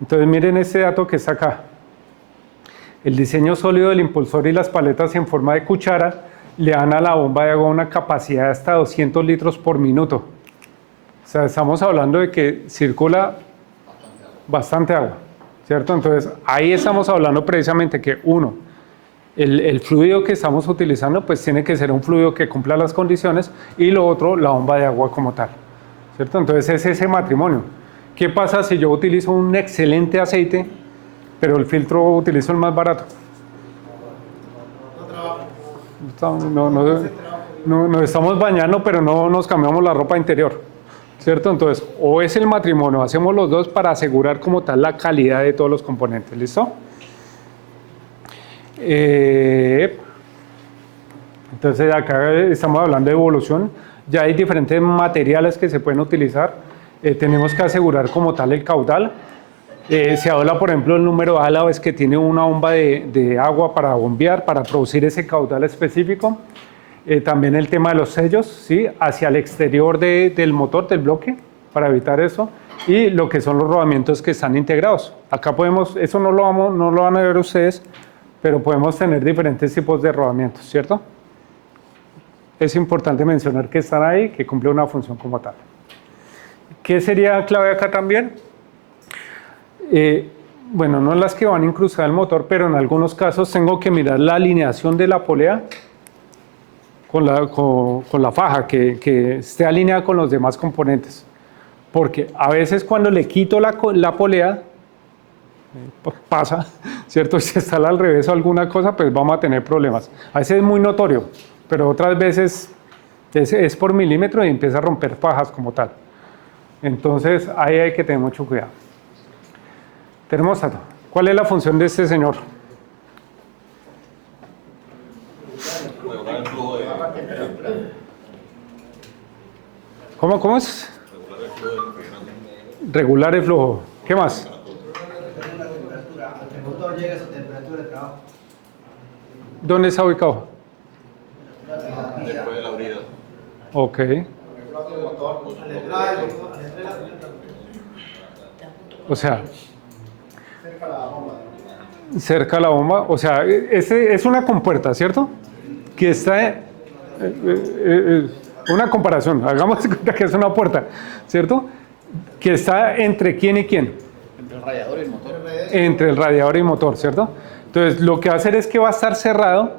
Entonces miren este dato que está acá. El diseño sólido del impulsor y las paletas en forma de cuchara le dan a la bomba de agua una capacidad de hasta 200 litros por minuto. O sea, estamos hablando de que circula bastante agua, ¿cierto? Entonces ahí estamos hablando precisamente que uno, el fluido que estamos utilizando pues tiene que ser un fluido que cumpla las condiciones, y lo otro, la bomba de agua como tal, ¿cierto? Entonces es ese matrimonio. ¿Qué pasa si yo utilizo un excelente aceite, pero el filtro utilizo el más barato? Nos estamos bañando, pero no nos cambiamos la ropa interior, ¿cierto? Entonces, o es el matrimonio, hacemos los dos para asegurar como tal la calidad de todos los componentes, ¿listo? Entonces acá estamos hablando de evolución. Ya hay diferentes materiales que se pueden utilizar. Tenemos que asegurar como tal el caudal. Se habla, por ejemplo, el número de álabes que tiene una bomba de agua para bombear, para producir ese caudal específico. También el tema de los sellos, ¿sí? Hacia el exterior del motor, del bloque, para evitar eso. Y lo que son los rodamientos que están integrados. Acá podemos, eso no lo van a ver ustedes, pero podemos tener diferentes tipos de rodamientos, ¿cierto? Es importante mencionar que están ahí, que cumple una función como tal. ¿Qué sería clave acá también? Bueno, no las que van a incrustar el motor, pero en algunos casos tengo que mirar la alineación de la polea con la faja, que esté alineada con los demás componentes. Porque a veces cuando le quito la polea, pasa, ¿cierto? Si está al revés o alguna cosa, pues vamos a tener problemas. A veces es muy notorio, pero otras veces es por milímetro y empieza a romper fajas como tal. Entonces ahí hay que tener mucho cuidado. Termostato. ¿Cuál es la función de este señor? ¿Cómo es? Regular el flujo. ¿Qué más? El motor llega a su temperatura de trabajo. ¿Dónde está ubicado? Después de la abrida. Ok. O sea, cerca a la bomba. O sea, es una compuerta, ¿cierto? Que está... una comparación, hagamos de cuenta que es una puerta, ¿cierto? Que está entre quién y quién. Entre el radiador y el motor. Entre el radiador y motor, ¿cierto? Entonces, lo que va a hacer es que va a estar cerrado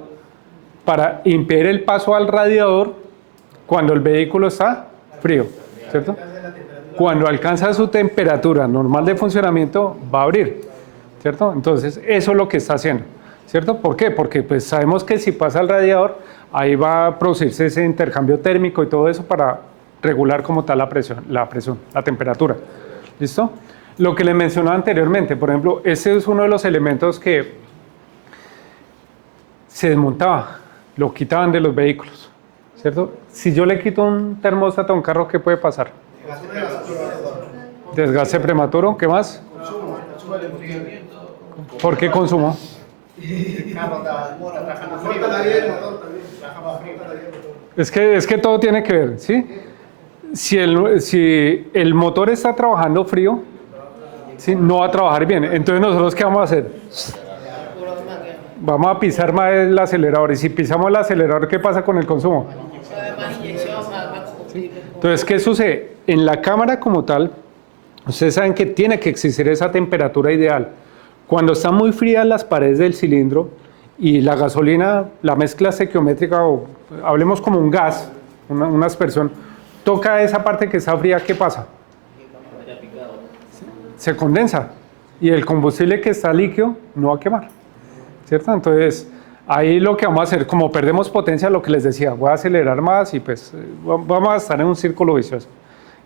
para impedir el paso al radiador cuando el vehículo está frío, ¿cierto? Cuando alcanza su temperatura normal de funcionamiento, va a abrir, ¿cierto? Entonces, eso es lo que está haciendo, ¿cierto? ¿Por qué? Porque pues sabemos que si pasa al radiador, ahí va a producirse ese intercambio térmico y todo eso para regular como tal la presión, la temperatura. ¿Listo? Lo que les mencionaba anteriormente, por ejemplo, ese es uno de los elementos que se desmontaba, lo quitaban de los vehículos, ¿cierto? Si yo le quito un termostato a un carro, ¿qué puede pasar? Desgaste prematuro, ¿qué más? ¿Por qué consumo? Es que todo tiene que ver, ¿sí? Si el motor está trabajando frío, ¿sí? No va a trabajar bien. Entonces, ¿nosotros qué vamos a hacer? Vamos a pisar más el acelerador. Y si pisamos el acelerador, ¿qué pasa con el consumo? Entonces, ¿qué sucede? En la cámara como tal, ustedes saben que tiene que existir esa temperatura ideal. Cuando están muy frías las paredes del cilindro y la gasolina, la mezcla estequiométrica, o hablemos como un gas, una aspersión, toca esa parte que está fría, ¿qué pasa? Se condensa y el combustible que está líquido no va a quemar, ¿cierto? Entonces, ahí lo que vamos a hacer, como perdemos potencia, lo que les decía, voy a acelerar más y pues vamos a estar en un círculo vicioso,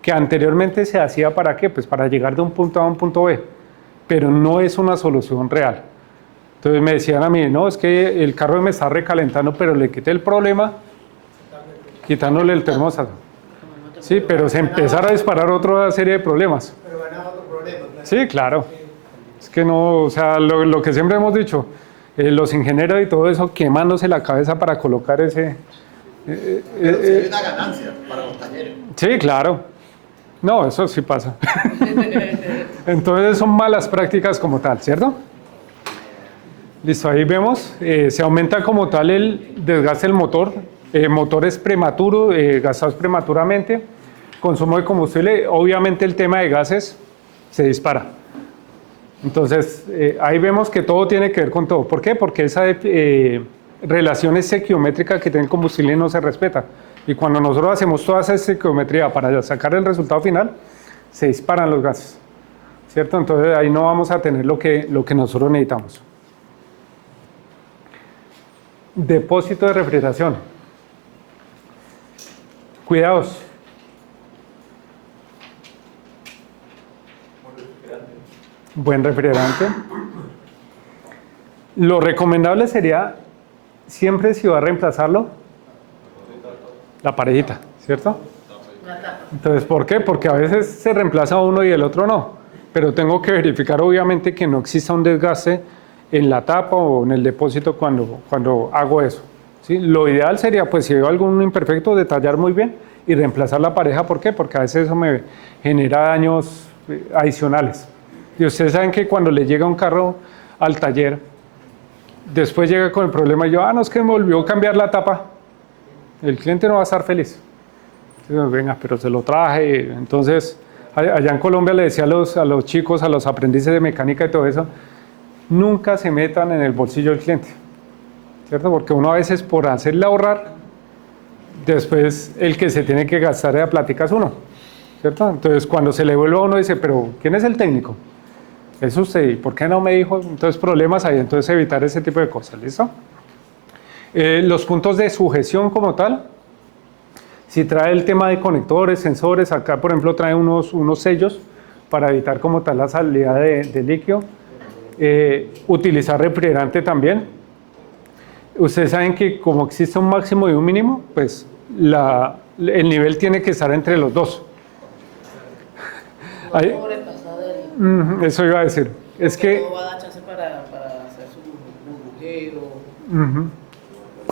que anteriormente se hacía ¿para qué? Pues para llegar de un punto A a un punto B, pero no es una solución real. Entonces me decían a mí, no, es que el carro me está recalentando, pero le quité el problema quitándole el termostato. Sí, pero se empezara a disparar otra serie de problemas. Pero ganaba otro problema. Sí, claro. Es que no, o sea, lo que siempre hemos dicho, los ingenieros y todo eso quemándose la cabeza para colocar ese... Pero sería una ganancia para los talleres. Sí, claro. No, eso sí pasa. Entonces son malas prácticas como tal, ¿cierto? Listo, ahí vemos, se aumenta como tal el desgaste del motor, motores prematuros, gastados prematuramente, consumo de combustible, obviamente el tema de gases se dispara. Entonces, ahí vemos que todo tiene que ver con todo. ¿Por qué? Porque esa relación estequiométrica que tiene el combustible no se respeta. Y cuando nosotros hacemos toda esa estequiometría para sacar el resultado final, se disparan los gases, ¿cierto? Entonces, ahí no vamos a tener lo que nosotros necesitamos. Depósito de refrigeración. Cuidados. Buen refrigerante. Lo recomendable sería, siempre si va a reemplazarlo, la parejita, ¿cierto? Una tapa. Entonces, ¿por qué? Porque a veces se reemplaza uno y el otro no. Pero tengo que verificar obviamente que no exista un desgaste en la tapa o en el depósito cuando hago eso. ¿Sí? Lo ideal sería, pues si veo algún imperfecto, detallar muy bien y reemplazar la pareja. ¿Por qué? Porque a veces eso me genera daños adicionales. Y ustedes saben que cuando le llega un carro al taller, después llega con el problema y yo, no, es que me olvidó cambiar la tapa. El cliente no va a estar feliz. Entonces, venga, pero se lo traje. Entonces, allá en Colombia le decía a los chicos, a los aprendices de mecánica y todo eso, nunca se metan en el bolsillo del cliente, ¿cierto? Porque uno a veces por hacerle ahorrar, después el que se tiene que gastar de la plática es uno, ¿cierto? Entonces, cuando se le vuelve a uno, dice, pero ¿quién es el técnico? Es usted, ¿y por qué no me dijo? Entonces, problemas ahí, entonces evitar ese tipo de cosas, ¿listo? Los puntos de sujeción como tal, si trae el tema de conectores, sensores, acá por ejemplo trae unos sellos para evitar como tal la salida de líquido. Utilizar refrigerante también. Ustedes saben que como existe un máximo y un mínimo, pues el nivel tiene que estar entre los dos. Ahí, eso iba a decir. Es que no va a dar chance para hacer su burbujeo,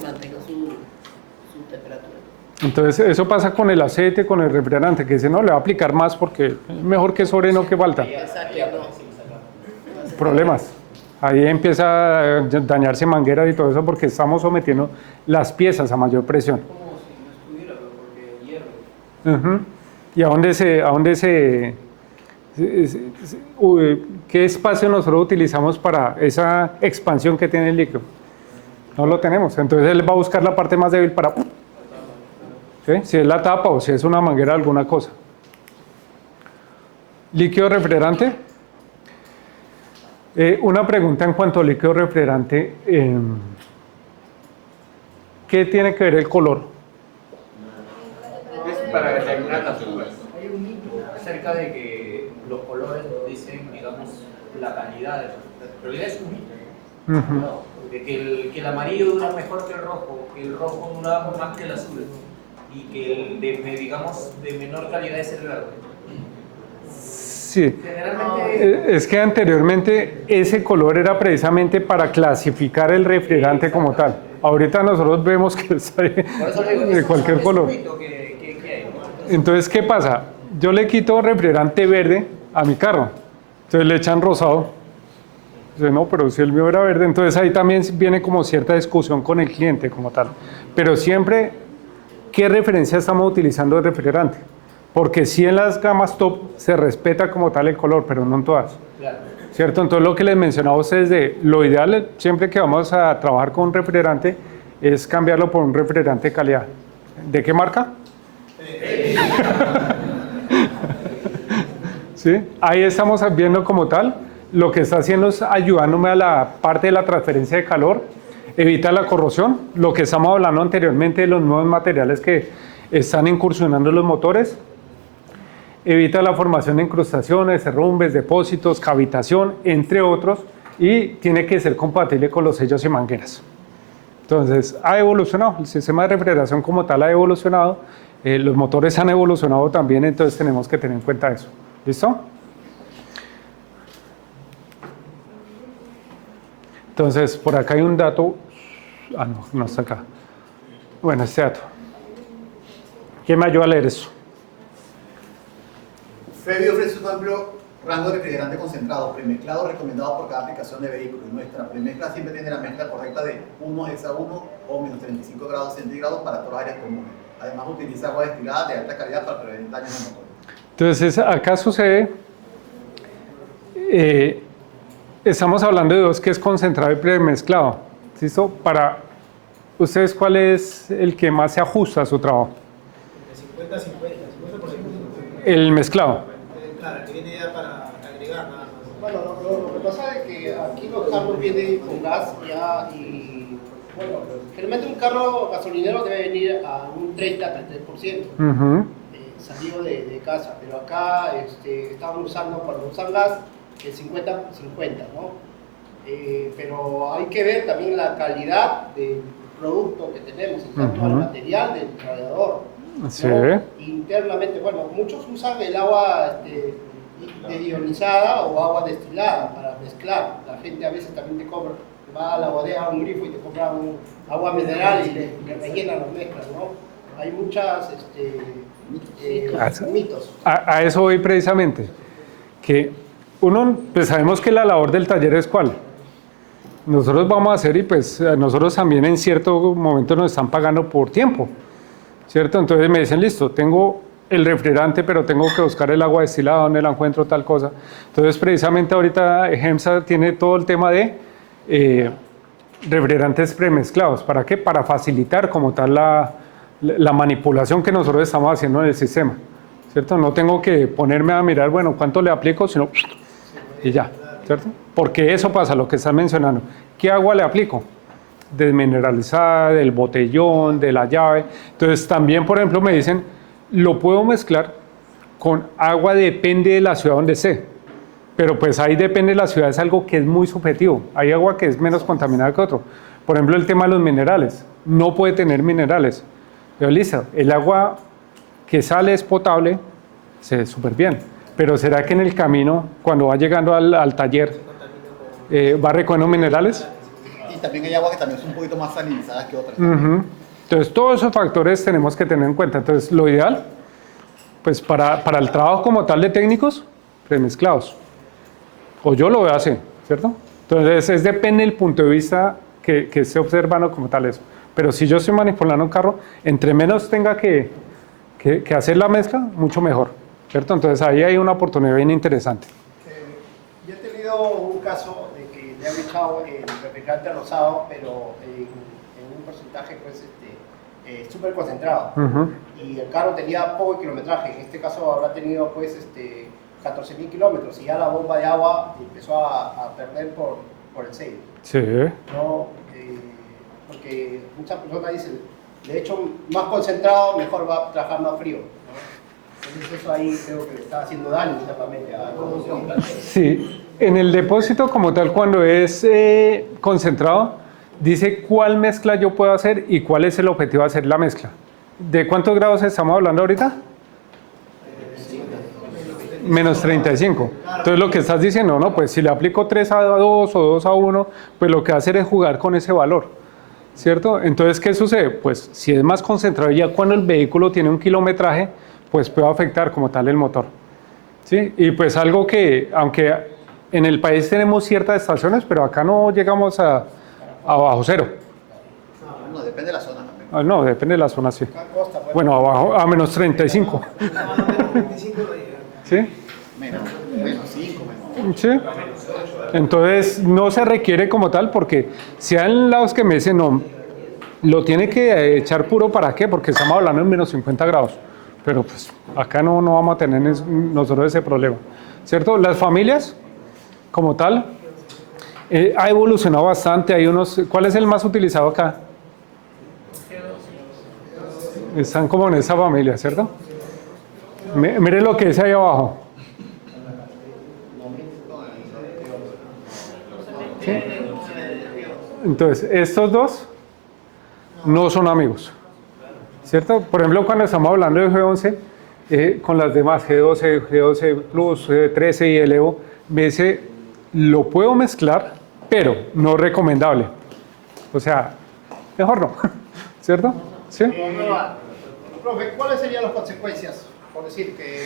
mantenga su temperatura. entonces eso pasa con el aceite, con el refrigerante, que dice no, le va a aplicar más porque es mejor que sobre no que falta. Exacto, no. Problemas. Ahí empieza a dañarse mangueras y todo eso porque estamos sometiendo las piezas a mayor presión. Como si no estuviera, pero porque hierve. ¿Y a dónde qué espacio nosotros utilizamos para esa expansión que tiene el líquido? No lo tenemos. Entonces él va a buscar la parte más débil para... ¿sí? Si es la tapa o si es una manguera, alguna cosa. Líquido refrigerante. Una pregunta en cuanto al líquido refrigerante. ¿Qué tiene que ver el color? Es para determinar las fugas. Hay un mito acerca de que los colores nos dicen, digamos, la calidad del resultado. En realidad es un mito. ¿No? De que el amarillo dura mejor que el rojo dura más que el azul y que el de menor calidad es el verde. Sí, es que anteriormente ese color era precisamente para clasificar el refrigerante como tal. Ahorita nosotros vemos que sale de cualquier color. Entonces, ¿qué pasa? Yo le quito refrigerante verde a mi carro, entonces le echan rosado. Dice, no, pero si el mío era verde, entonces ahí también viene como cierta discusión con el cliente como tal. Pero siempre, ¿qué referencia estamos utilizando de refrigerante? Porque sí en las gamas top se respeta como tal el color, pero no en todas. Claro. ¿Cierto? Entonces lo que les mencionaba a ustedes de lo ideal siempre que vamos a trabajar con un refrigerante es cambiarlo por un refrigerante de calidad. ¿De qué marca? ¿Sí? Ahí estamos viendo como tal. Lo que está haciendo es ayudándome a la parte de la transferencia de calor, evita la corrosión, lo que estamos hablando anteriormente de los nuevos materiales que están incursionando en los motores, evita la formación de incrustaciones, derrumbes, depósitos, cavitación, entre otros, y tiene que ser compatible con los sellos y mangueras. Entonces, ha evolucionado, el sistema de refrigeración como tal ha evolucionado, los motores han evolucionado también, entonces tenemos que tener en cuenta eso. ¿Listo? Entonces, por acá hay un dato, no está acá. Bueno, este dato. ¿Quién me ayuda a leer eso? FEBI ofrece un amplio rango de refrigerante concentrado, premezclado recomendado por cada aplicación de vehículo. Nuestra premezcla siempre tiene la mezcla correcta de 1 hexa 1 o menos 35 grados centígrados para todas las áreas comunes. Además, utiliza agua destilada de alta calidad para prevenir daños en el motor. Entonces, acá sucede, estamos hablando de dos que es concentrado y premezclado. ¿Listo? Para ustedes, ¿cuál es el que más se ajusta a su trabajo? 50-50, 50%. El mezclado. Claro, que viene ya para agregar nada más. Bueno, lo que pasa es que aquí los carros vienen con gas ya y, bueno, generalmente un carro gasolinero debe venir a un 30-33%. Salido de casa, pero acá estamos usando, cuando usan gas, el 50-50, ¿no? Pero hay que ver también la calidad del producto que tenemos, tanto el material del radiador. Sí. ¿no? Internamente, bueno, muchos usan el agua ionizada o agua destilada para mezclar. La gente a veces también te compra, va a la bodega, a un grifo y te compra agua mineral y le rellenan las mezclas, ¿no? Hay muchas mitos. A eso voy precisamente, que uno, pues sabemos que la labor del taller es cuál. Nosotros vamos a hacer y pues a nosotros también en cierto momento nos están pagando por tiempo, ¿cierto? Entonces me dicen, listo, tengo el refrigerante, pero tengo que buscar el agua destilada, ¿dónde la encuentro? Tal cosa. Entonces precisamente ahorita GEMSA tiene todo el tema de refrigerantes premezclados. ¿Para qué? Para facilitar como tal la manipulación que nosotros estamos haciendo en el sistema, ¿cierto? No tengo que ponerme a mirar, bueno, ¿cuánto le aplico? Sino y ya, ¿cierto? Porque eso pasa, lo que están mencionando. ¿Qué agua le aplico? Desmineralizada, del botellón, de la llave. Entonces también, por ejemplo, me dicen, lo puedo mezclar con agua, depende de la ciudad donde esté. Pero pues ahí depende de la ciudad, es algo que es muy subjetivo. Hay agua que es menos contaminada que otro. Por ejemplo, el tema de los minerales. No puede tener minerales. Pero listo, el agua que sale es potable, se ve súper bien. Pero ¿será que en el camino, cuando va llegando al taller, va recogiendo minerales? Y también hay aguas que también son un poquito más salinizadas que otras. Entonces, todos esos factores tenemos que tener en cuenta. Entonces, lo ideal, pues para el trabajo como tal de técnicos, premezclados. O yo lo veo así, ¿cierto? Entonces, depende del punto de vista que esté observando como tal eso. Pero si yo estoy manipulando un carro, entre menos tenga que hacer la mezcla, mucho mejor, ¿cierto? Entonces, ahí hay una oportunidad bien interesante. Yo he tenido un caso de que le han echado el refrigerante rosado, pero en un porcentaje pues, súper concentrado. Y el carro tenía poco kilometraje. En este caso habrá tenido pues, 14.000 kilómetros y ya la bomba de agua empezó a perder por el sello. Sí. ¿No? Porque muchas personas dicen, de hecho, más concentrado, mejor va a trabajar más frío. ¿No? Entonces eso ahí creo que le está haciendo daño internamente a la producción. Sí, en el depósito como tal, cuando es concentrado, dice cuál mezcla yo puedo hacer y cuál es el objetivo de hacer la mezcla. ¿De cuántos grados estamos hablando ahorita? Menos 35. Entonces lo que estás diciendo, no, pues si le aplico 3 a 2 o 2 a 1, pues lo que va a hacer es jugar con ese valor, ¿cierto? Entonces, ¿qué sucede? Pues si es más concentrado, ya cuando el vehículo tiene un kilometraje, pues puede afectar como tal el motor, ¿sí? Y pues algo que, aunque en el país tenemos ciertas estaciones, pero acá no llegamos a bajo cero. No, depende de la zona también. No, depende de la zona, sí. Bueno, abajo, a menos 35. ¿Sí? Menos 5, menos. Sí. Entonces, no se requiere como tal, porque si hay lados que me dicen, no, lo tiene que echar puro, ¿para qué? Porque estamos hablando de menos 50 grados. Pero pues acá no vamos a tener nosotros ese problema, ¿cierto? Las familias, como tal, ha evolucionado bastante. Hay unos, ¿cuál es el más utilizado acá? Están como en esa familia, ¿cierto? Mire lo que dice ahí abajo. ¿Sí? Entonces, estos dos no son amigos, ¿cierto? Por ejemplo, cuando estamos hablando de G11, con las demás, G12, G12 Plus, G13 y el Evo, me dice, lo puedo mezclar, pero no recomendable. O sea, mejor no, ¿cierto? ¿Sí? Profe, ¿cuáles serían las consecuencias? Por decir que,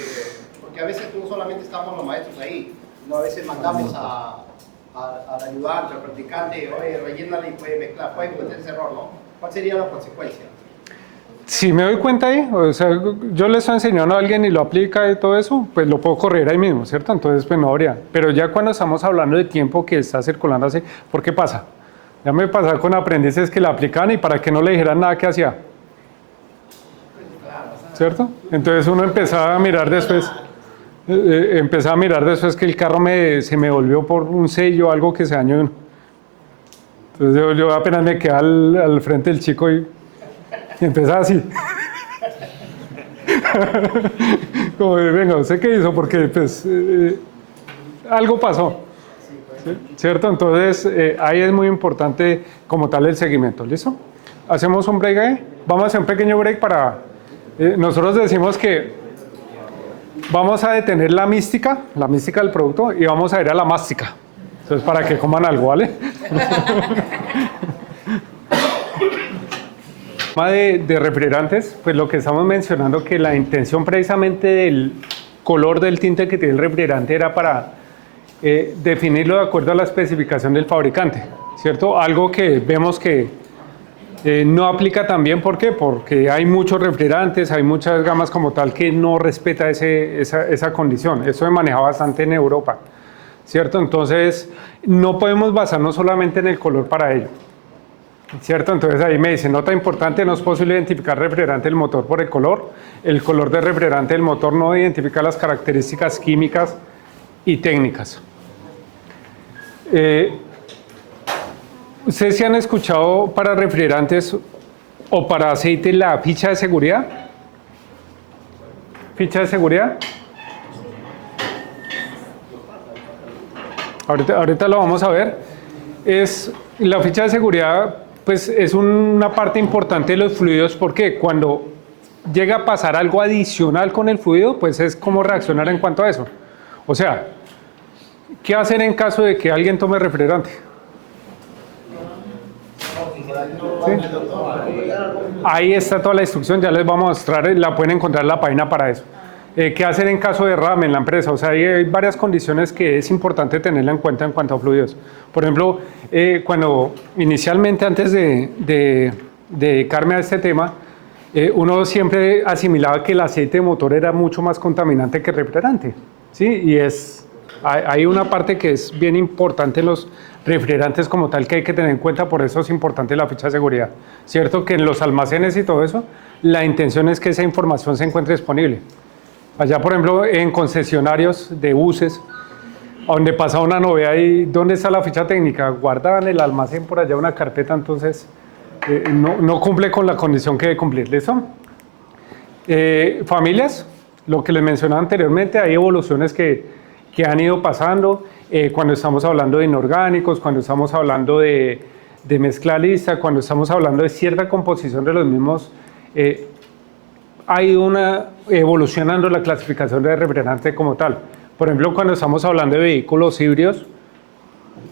porque a veces no solamente estamos los maestros ahí, sino a veces mandamos al ayudante, al practicante, oye, rellénale y puede mezclar, puede cometer ese error, ¿no? ¿Cuál sería la consecuencia? Si me doy cuenta ahí, o sea, yo le estoy enseñando a alguien y lo aplica y todo eso, pues lo puedo correr ahí mismo, ¿cierto? Entonces, pues no habría. Pero ya cuando estamos hablando de tiempo que está circulando así, ¿por qué pasa? Ya me pasaba con aprendices que la aplicaban y para que no le dijeran nada que hacía. ¿Cierto? Entonces uno empezaba a mirar después, que el carro se me volvió por un sello, algo que se dañó. Entonces yo apenas me quedé al frente del chico y empezaba así. Como, venga, ¿usted qué hizo? Porque pues algo pasó. ¿Sí? ¿Cierto? Entonces ahí es muy importante como tal el seguimiento. ¿Listo? Hacemos un break ahí. Vamos a hacer un pequeño break para Nosotros decimos que vamos a detener la mística del producto, y vamos a ir a la mástica. Entonces, para que coman algo, ¿vale? Tema de refrigerantes, pues lo que estamos mencionando, que la intención precisamente del color del tinte que tiene el refrigerante era para definirlo de acuerdo a la especificación del fabricante, ¿cierto? Algo que vemos que no aplica también. ¿Por qué? Porque hay muchos refrigerantes, hay muchas gamas como tal que no respeta esa condición. Eso se maneja bastante en Europa, ¿cierto? Entonces, no podemos basarnos solamente en el color para ello, ¿cierto? Entonces ahí me dice, nota importante, no es posible identificar refrigerante del motor por el color del refrigerante del motor no identifica las características químicas y técnicas. ¿Ustedes se han escuchado para refrigerantes o para aceite la ficha de seguridad? ¿Ficha de seguridad? Ahorita lo vamos a ver. La ficha de seguridad, pues, es una parte importante de los fluidos, porque cuando llega a pasar algo adicional con el fluido, pues es cómo reaccionar en cuanto a eso. O sea, ¿qué hacer en caso de que alguien tome refrigerante? ¿Sí? Ahí está toda la instrucción, ya les vamos a mostrar, la pueden encontrar en la página para eso. ¿Qué hacer en caso de derrame en la empresa? O sea, hay varias condiciones que es importante tenerla en cuenta en cuanto a fluidos. Por ejemplo, cuando inicialmente, antes de dedicarme a este tema, uno siempre asimilaba que el aceite de motor era mucho más contaminante que el refrigerante, ¿sí? Y hay una parte que es bien importante en los refrigerantes como tal que hay que tener en cuenta, por eso es importante la ficha de seguridad. Cierto que en los almacenes y todo eso, la intención es que esa información se encuentre disponible. Allá, por ejemplo, en concesionarios de buses, donde pasa una novedad y ¿dónde está la ficha técnica? Guardada en el almacén por allá una carpeta, entonces no cumple con la condición que debe cumplir. ¿Listo? Familias, lo que les mencionaba anteriormente, hay evoluciones que han ido pasando cuando estamos hablando de inorgánicos, cuando estamos hablando de mezcla lista, cuando estamos hablando de cierta composición de los mismos. Ha ido evolucionando la clasificación de refrigerante como tal. Por ejemplo, cuando estamos hablando de vehículos híbridos,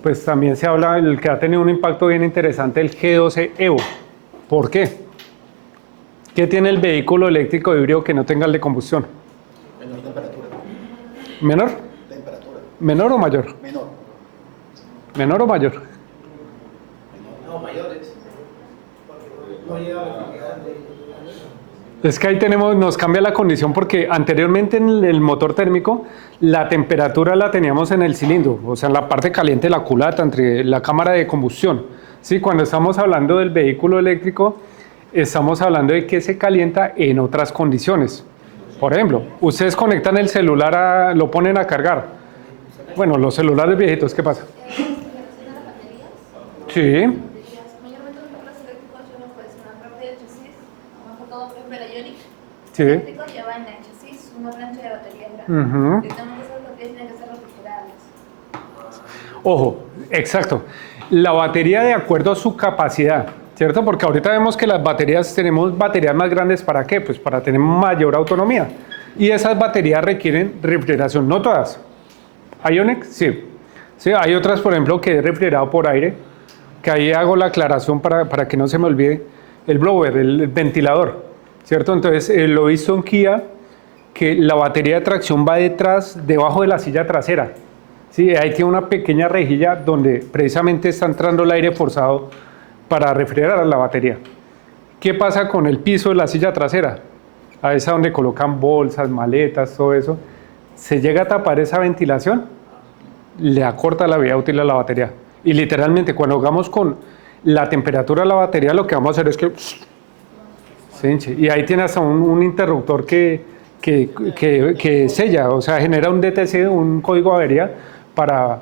pues también se habla, el que ha tenido un impacto bien interesante, el G12 Evo. ¿Por qué? ¿Qué tiene el vehículo eléctrico híbrido que no tenga el de combustión? Menor temperatura. ¿Menor? Temperatura. ¿Menor o mayor? Menor. ¿Menor o mayor? No, mayores. Porque no llega a Es que ahí nos cambia la condición, porque anteriormente en el motor térmico la temperatura la teníamos en el cilindro, o sea, en la parte caliente de la culata, entre la cámara de combustión. ¿Sí? Cuando estamos hablando del vehículo eléctrico, estamos hablando de que se calienta en otras condiciones. Por ejemplo, ustedes conectan el celular, lo ponen a cargar. Bueno, los celulares viejitos, ¿qué pasa? Sí. Sí. Eléctrico lleva en el chasis una plancha de baterías grande. Exactamente esas baterías tienen que ser refrigerables. Ojo, exacto. La batería de acuerdo a su capacidad, ¿cierto? Porque ahorita vemos que las baterías, tenemos baterías más grandes, ¿para qué? Pues para tener mayor autonomía. Y esas baterías requieren refrigeración, no todas. ¿Ionic? Sí. Sí, hay otras, por ejemplo, que es refrigerado por aire, que ahí hago la aclaración para que no se me olvide, el blower, el ventilador, ¿cierto? Entonces, lo hizo en Kia, que la batería de tracción va debajo de la silla trasera. Sí, ahí tiene una pequeña rejilla donde precisamente está entrando el aire forzado para refrigerar la batería. ¿Qué pasa con el piso de la silla trasera? A esa donde colocan bolsas, maletas, todo eso. Se llega a tapar esa ventilación, le acorta la vida útil a la batería. Y literalmente, cuando hagamos con la temperatura de la batería, lo que vamos a hacer es que se hinche. Y ahí tiene hasta un interruptor que sella, o sea, genera un DTC, un código de avería, para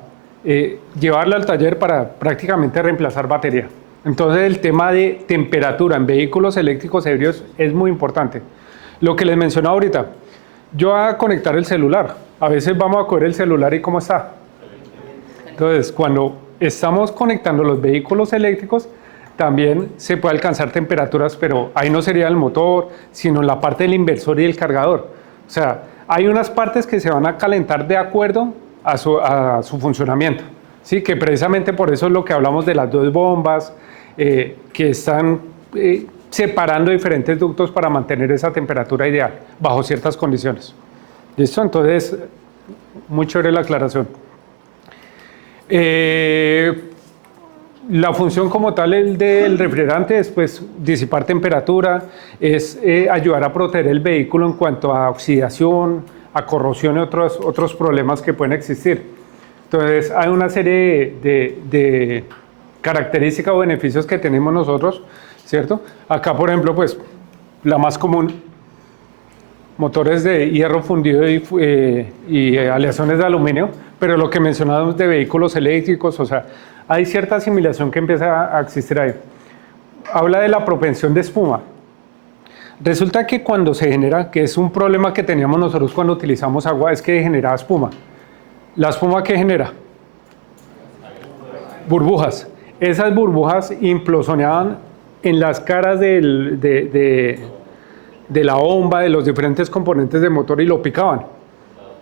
llevarla al taller para prácticamente reemplazar batería. Entonces, el tema de temperatura en vehículos eléctricos ebrios es muy importante. Lo que les mencionaba ahorita, yo voy a conectar el celular. A veces vamos a coger el celular y ¿cómo está? Entonces, cuando estamos conectando los vehículos eléctricos, también se puede alcanzar temperaturas, pero ahí no sería el motor, sino la parte del inversor y el cargador. O sea, hay unas partes que se van a calentar de acuerdo a su funcionamiento, ¿sí? Que precisamente por eso es lo que hablamos de las dos bombas, que están separando diferentes ductos para mantener esa temperatura ideal, bajo ciertas condiciones. ¿Listo? Entonces, muy chévere la aclaración. La función como tal del refrigerante es pues, disipar temperatura, es ayudar a proteger el vehículo en cuanto a oxidación, a corrosión y otros problemas que pueden existir. Entonces hay una serie de características o beneficios que tenemos nosotros, ¿cierto? Acá por ejemplo pues la más común, motores de hierro fundido y aleaciones de aluminio, pero lo que mencionamos de vehículos eléctricos, o sea, hay cierta asimilación que empieza a existir ahí. Habla de la propensión de espuma. Resulta que cuando se genera, que es un problema que teníamos nosotros cuando utilizamos agua, es que generaba espuma. ¿La espuma qué genera? Burbujas. Esas burbujas implosionaban en las caras de la bomba, de los diferentes componentes del motor y lo picaban,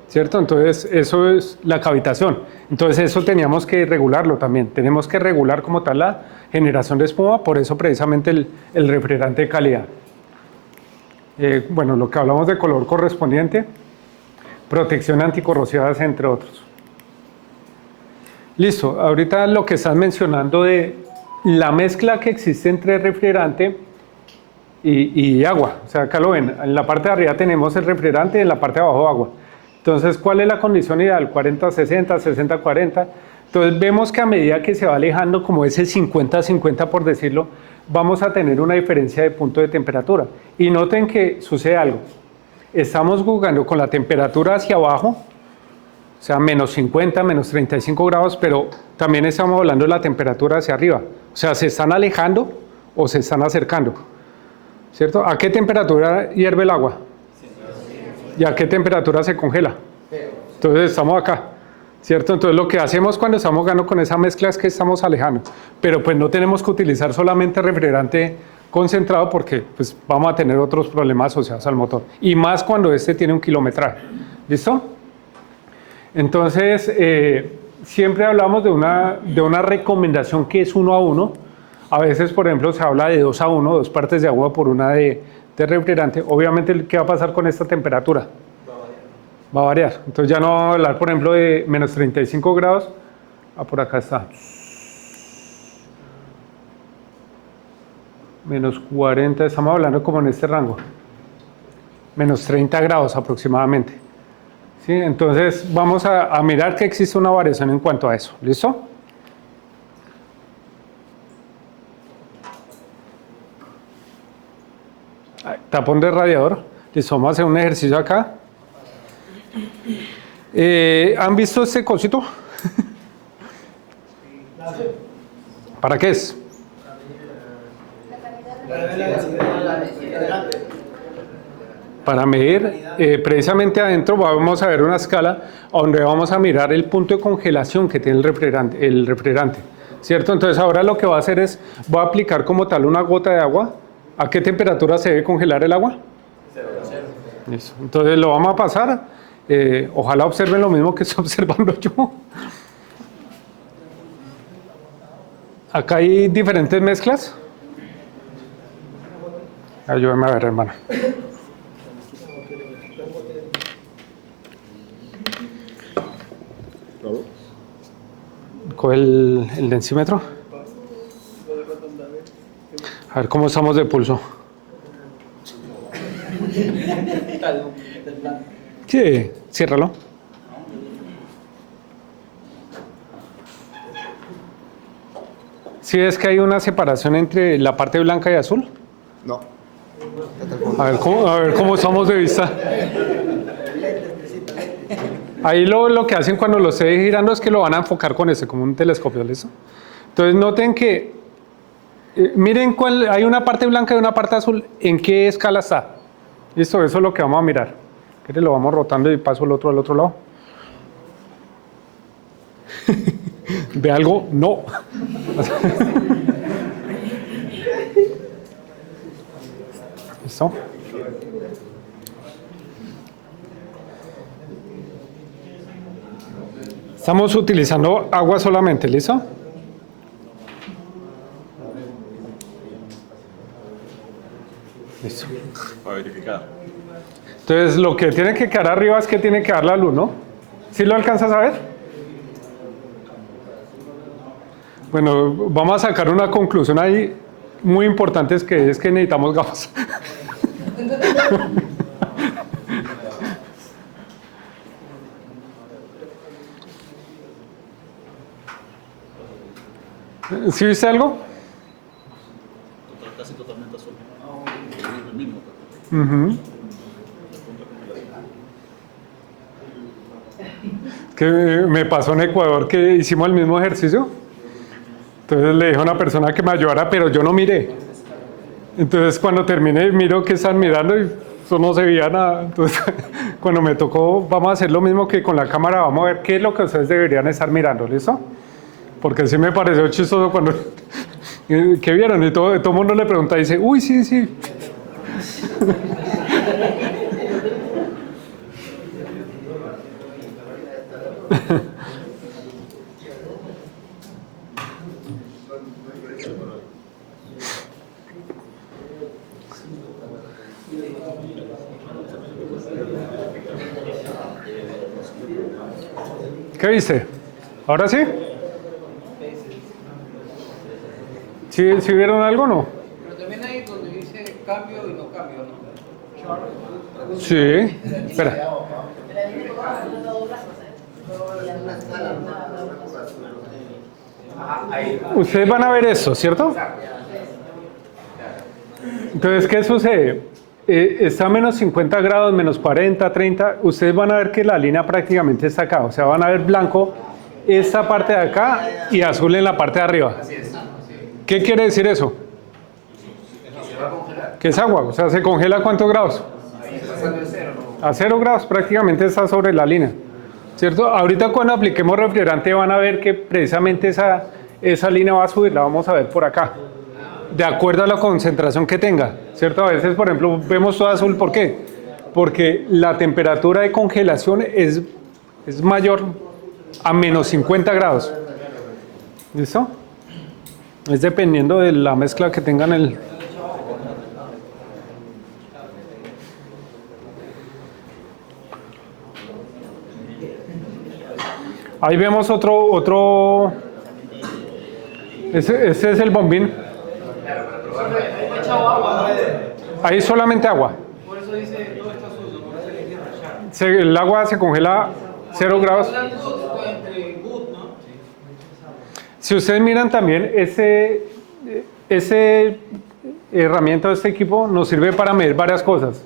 ¿cierto? Entonces, eso es la cavitación. Entonces, eso teníamos que regularlo también. Tenemos que regular como tal la generación de espuma, por eso precisamente el refrigerante de calidad. Bueno, lo que hablamos de color correspondiente, protección anticorrosivas, entre otros. Listo, ahorita lo que están mencionando de la mezcla que existe entre refrigerante y agua. O sea, acá lo ven, en la parte de arriba tenemos el refrigerante y en la parte de abajo agua. Entonces, ¿cuál es la condición ideal? 40-60, 60-40. Entonces, vemos que a medida que se va alejando como ese 50-50, por decirlo, vamos a tener una diferencia de punto de temperatura. Y noten que sucede algo. Estamos jugando con la temperatura hacia abajo, o sea, menos 50, menos 35 grados, pero también estamos hablando de la temperatura hacia arriba. O sea, ¿se están alejando o se están acercando? ¿Cierto? ¿A qué temperatura hierve el agua? ¿Y a qué temperatura se congela? Entonces estamos acá, ¿cierto? Entonces lo que hacemos cuando estamos jugando con esa mezcla es que estamos alejando, pero pues no tenemos que utilizar solamente refrigerante concentrado porque pues vamos a tener otros problemas asociados al motor, y más cuando este tiene un kilometraje. ¿Listo? Entonces siempre hablamos de una recomendación que es 1 a 1. A veces, por ejemplo, se habla de 2 a 1, 2 partes de agua por una de refrigerante. Obviamente, ¿qué va a pasar con esta temperatura? Va a variar. Entonces ya no vamos a hablar, por ejemplo, de menos 35 grados. Por acá está. Menos 40, estamos hablando como en este rango. Menos 30 grados aproximadamente. ¿Sí? Entonces vamos a mirar que existe una variación en cuanto a eso. ¿Listo? Tapón de radiador. Listo, vamos a hacer un ejercicio acá. ¿Han visto este cosito? ¿Para qué es? Para medir, precisamente adentro vamos a ver una escala donde vamos a mirar el punto de congelación que tiene el refrigerante, ¿cierto? Entonces ahora lo que va a hacer es, voy a aplicar como tal una gota de agua. ¿A qué temperatura se debe congelar el agua? 0. Listo. Entonces lo vamos a pasar. Ojalá observen lo mismo que estoy observando yo. Acá hay diferentes mezclas. Ayúdame a ver, hermano. Coge el densímetro. A ver cómo estamos de pulso. Sí, ciérralo. ¿Sí ves que hay una separación entre la parte blanca y azul? No. A ver cómo estamos de vista. Ahí lo que hacen cuando lo esté girando es que lo van a enfocar con ese, como un telescopio, ¿listo? Entonces noten que miren hay una parte blanca y una parte azul. ¿En qué escala está? Listo, eso es lo que vamos a mirar. Lo vamos rotando y paso el otro al otro lado. ¿Ve algo? No. ¿Listo? Estamos utilizando agua solamente, ¿listo? Listo. Para verificar. Entonces, lo que tiene que quedar arriba es que tiene que dar la luz, ¿no? ¿Sí lo alcanzas a ver? Bueno, vamos a sacar una conclusión ahí muy importante, es que necesitamos gafas. ¿Sí viste algo? Casi totalmente azul. Uh-huh. Que me pasó en Ecuador que hicimos el mismo ejercicio. Entonces le dije a una persona que me ayudara, pero yo no miré. Entonces cuando terminé, miro que están mirando y eso no se veía nada. Entonces cuando me tocó, vamos a hacer lo mismo que con la cámara, vamos a ver qué es lo que ustedes deberían estar mirando, ¿listo? Porque sí me pareció chistoso cuando... ¿Qué vieron? Y todo el mundo le pregunta y dice, uy, sí, sí. ¿Qué viste? ¿Ahora sí? ¿Sí vieron algo o no? Pero también hay donde dice cambio y no cambio, ¿no? Sí. Espera. Ustedes van a ver eso, ¿cierto? Entonces, ¿qué sucede? Está a menos 50 grados, menos 40, 30. Ustedes van a ver que la línea prácticamente está acá. O sea, van a ver blanco esta parte de acá y azul en la parte de arriba. ¿Qué quiere decir eso? Que es agua. O sea, ¿se congela a cuántos grados? A 0 grados, prácticamente está sobre la línea. ¿Cierto? Ahorita cuando apliquemos refrigerante van a ver que precisamente esa línea va a subir, la vamos a ver por acá. De acuerdo a la concentración que tenga, ¿cierto? A veces, por ejemplo, vemos todo azul, ¿por qué? Porque la temperatura de congelación es mayor a menos 50 grados. ¿Listo? Es dependiendo de la mezcla que tengan el... Ahí vemos otro... Ese es el bombín. Ahí solamente agua. Por eso dice todo está azul, ¿no? Por eso le quiero rayar. El agua se congela 0 grados. Entre good, ¿no? Si ustedes miran también, ese herramienta, este equipo, nos sirve para medir varias cosas.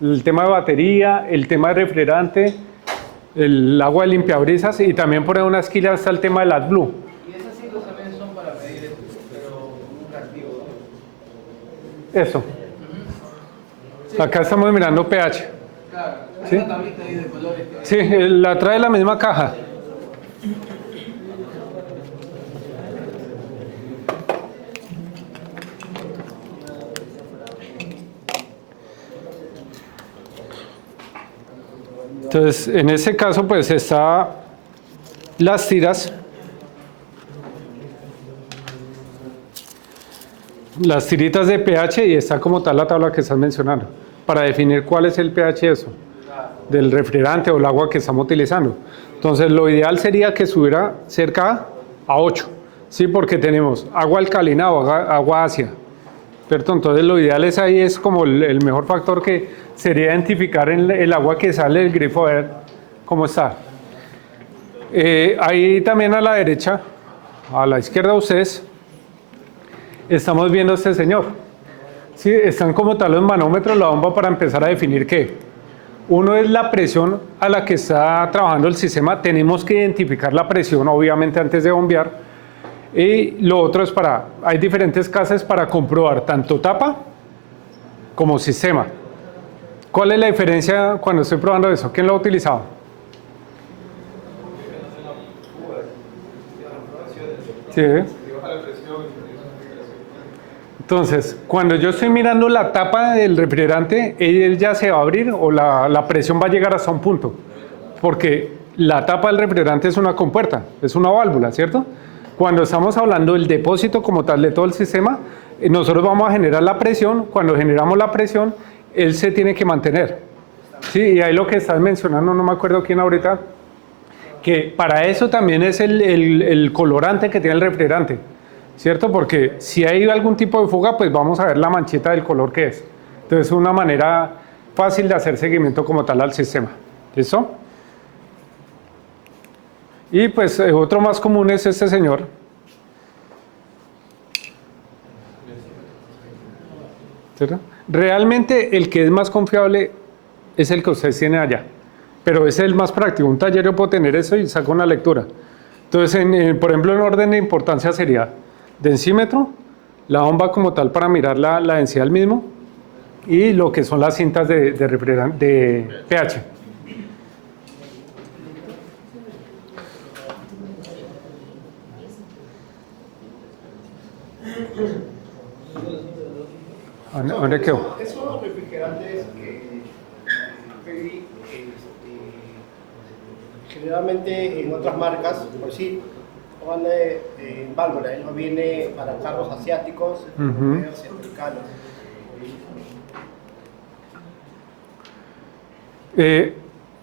El tema de batería, el tema de refrigerante, el agua de limpiabrisas y también por ahí una esquina está el tema del AdBlue. Y esas siglas también son para medir esto, pero con un reactivo, ¿no? Eso. Acá estamos mirando pH. Claro, ¿Sí? una tablita ahí de colores. Sí, la trae la misma caja. Entonces, en ese caso, pues está las tiras. Las tiritas de pH y está como tal la tabla que estás mencionando, para definir cuál es el pH eso, del refrigerante o el agua que estamos utilizando. Entonces, lo ideal sería que estuviera cerca a 8, ¿sí? Porque tenemos agua alcalina o agua ácida. ¿Cierto? Entonces, lo ideal es ahí, es como el mejor factor que sería identificar en el agua que sale del grifo, a ver cómo está. Ahí también a la derecha, a la izquierda de ustedes, estamos viendo a este señor. Sí, están como tal los manómetros, la bomba para empezar a definir qué. Uno es la presión a la que está trabajando el sistema. Tenemos que identificar la presión, obviamente, antes de bombear. Y lo otro es hay diferentes casas para comprobar tanto tapa como sistema. ¿Cuál es la diferencia cuando estoy probando eso? ¿Quién lo ha utilizado? Sí. Entonces, cuando yo estoy mirando la tapa del refrigerante, él ya se va a abrir o la presión va a llegar hasta un punto. Porque la tapa del refrigerante es una compuerta, es una válvula, ¿cierto? Cuando estamos hablando del depósito como tal de todo el sistema, nosotros vamos a generar la presión. Cuando generamos la presión, él se tiene que mantener. Sí, y ahí lo que estás mencionando, no me acuerdo quién ahorita, que para eso también es el colorante que tiene el refrigerante, ¿cierto? Porque si hay algún tipo de fuga, pues vamos a ver la manchita del color que es. Entonces es una manera fácil de hacer seguimiento como tal al sistema. ¿Listo? Y pues otro más común es este señor. ¿Cierto? Realmente el que es más confiable es el que ustedes tienen allá, pero es el más práctico. Un taller yo puedo tener eso y saco una lectura. Entonces, por ejemplo, en orden de importancia sería densímetro, la bomba como tal para mirar la densidad del mismo y lo que son las cintas de pH. ¿Dónde quedó? Esos refrigerantes que generalmente en otras marcas, por sí, van en válvula, no viene para carros asiáticos, europeos y americanos.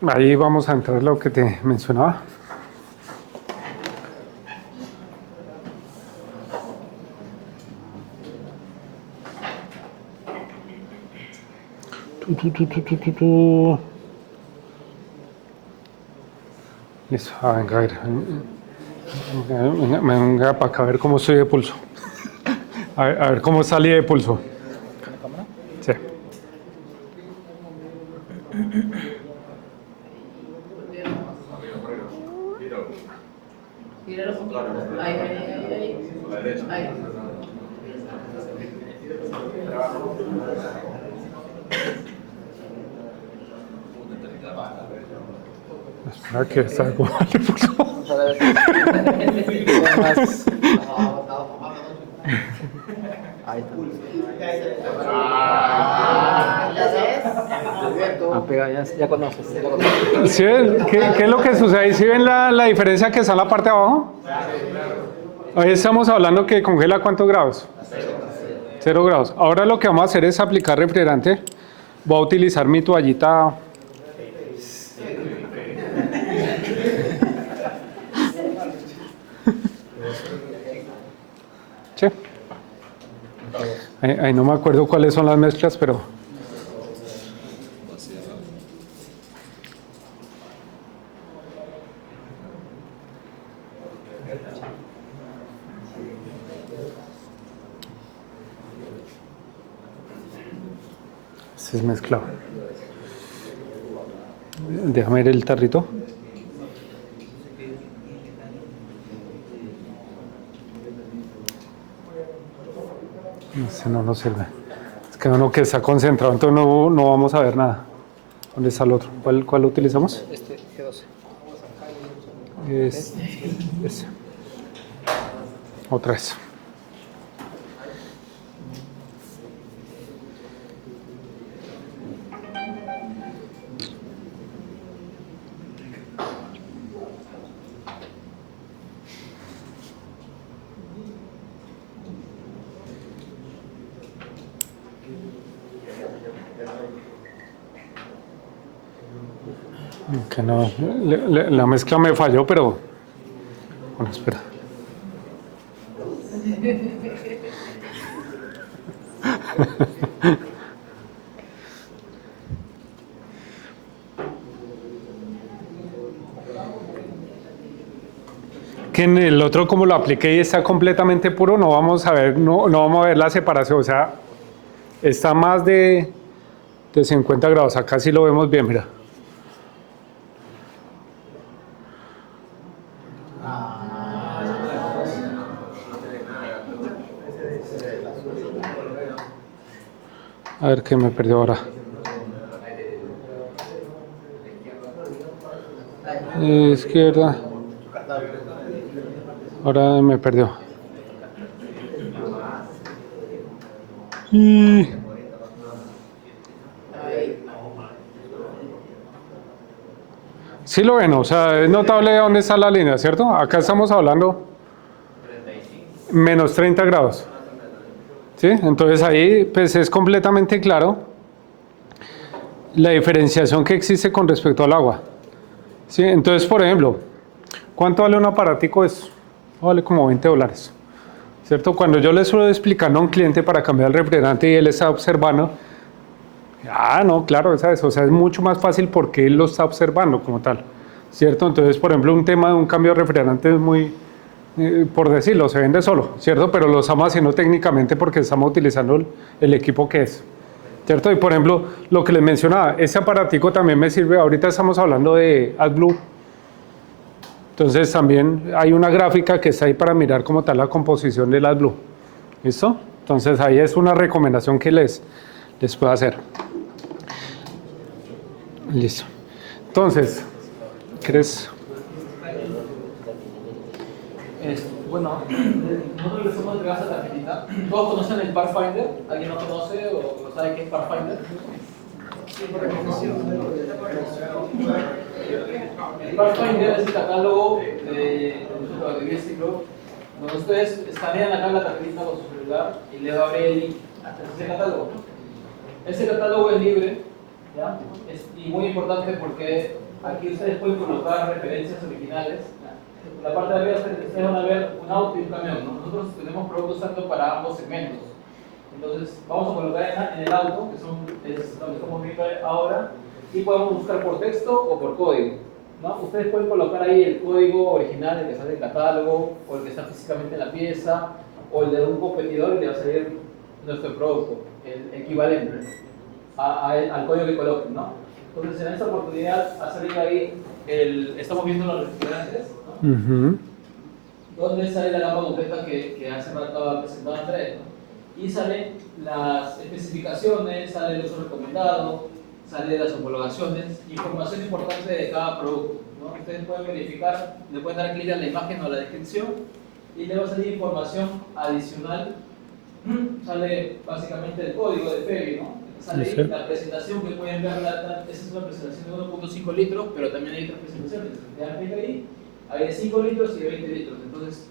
Ahí vamos a entrar lo que te mencionaba. Listo, venga, a ver. Venga para acá a ver cómo estoy de pulso. A ver cómo salí de pulso. Sí. Tíralo un poquito. Ahí. Espera que está como mal de pulso. Ahí está. Ya conoces. ¿Sí ven? ¿Qué es lo que sucede ahí? ¿Sí ven la diferencia que está en la parte de abajo? Ahí estamos hablando que congela ¿cuántos grados? 0 grados. Ahora lo que vamos a hacer es aplicar refrigerante. Voy a utilizar mi toallita. Sí. Ahí no me acuerdo cuáles son las mezclas, pero... Este es mezclado. Déjame ver el tarrito. Ese no nos sirve. Es que uno que está concentrado, entonces no vamos a ver nada. ¿Dónde está el otro? ¿Cuál utilizamos? Este G12. Ese. Otra vez. Que no, la mezcla me falló, pero bueno, espera. Que en el otro, como lo apliqué y está completamente puro, no vamos a ver, no vamos a ver la separación, o sea, está más de 50 grados, acá sí lo vemos bien, mira. A ver qué me perdió ahora. Izquierda. Ahora me perdió. Y sí lo ven, o sea, es notable dónde está la línea, ¿cierto? Acá estamos hablando menos 30 grados. ¿Sí? Entonces ahí pues es completamente claro la diferenciación que existe con respecto al agua. ¿Sí? Entonces, por ejemplo, ¿cuánto vale un aparatico? Vale como $20. ¿Cierto? Cuando yo le estoy explicando a un cliente para cambiar el refrigerante y él está observando, no, claro, ¿sabes? O sea, es mucho más fácil porque él lo está observando como tal, ¿cierto? Entonces, por ejemplo, un tema de un cambio de refrigerante es muy, por decirlo, se vende solo, ¿cierto? Pero lo estamos haciendo técnicamente porque estamos utilizando el equipo que es, ¿cierto? Y, por ejemplo, lo que les mencionaba, ese aparatico también me sirve, ahorita estamos hablando de AdBlue. Entonces también hay una gráfica que está ahí para mirar como tal la composición del AdBlue. ¿Listo? Entonces ahí es una recomendación que les puedo hacer. Listo. Entonces, ¿crees? Bueno, nosotros les hemos entregado esta tarjetita. ¿Todos conocen el Pathfinder? ¿Alguien no conoce o no sabe qué es Pathfinder? El Pathfinder es el catálogo de Biociclo, donde ustedes escanean acá la tarjetita con su celular y le va a abrir el link a ese catálogo. Ese catálogo es libre, ¿ya? Y muy importante porque aquí ustedes pueden colocar referencias originales. En la parte de arriba ustedes van a ver un auto y un camión, ¿no? Nosotros tenemos productos tanto para ambos segmentos. Entonces vamos a colocar en el auto, que es lo que estamos viendo ahora, y podemos buscar por texto o por código, ¿no? Ustedes pueden colocar ahí el código original, el que sale del catálogo, o el que está físicamente en la pieza, o el de un competidor y le va a salir nuestro producto, el equivalente al código que coloquen, ¿no? Entonces en esta oportunidad ha salido ahí, estamos viendo los refrigerantes, ¿no? Donde sale la gama completa que hace rato estaba presentado Andrés, ¿no? Y salen las especificaciones, sale el uso recomendado, sale las homologaciones, información importante de cada producto, ¿no? Ustedes pueden verificar, le pueden dar clic a la imagen o a la descripción y le va a salir información adicional. Sale básicamente el código de FEBI, ¿no? Sale ahí la presentación que pueden ver, esa es una presentación de 1.5 litros, pero también hay otras presentaciones. Le dan clic ahí, hay de 5 litros y de 20 litros. Entonces,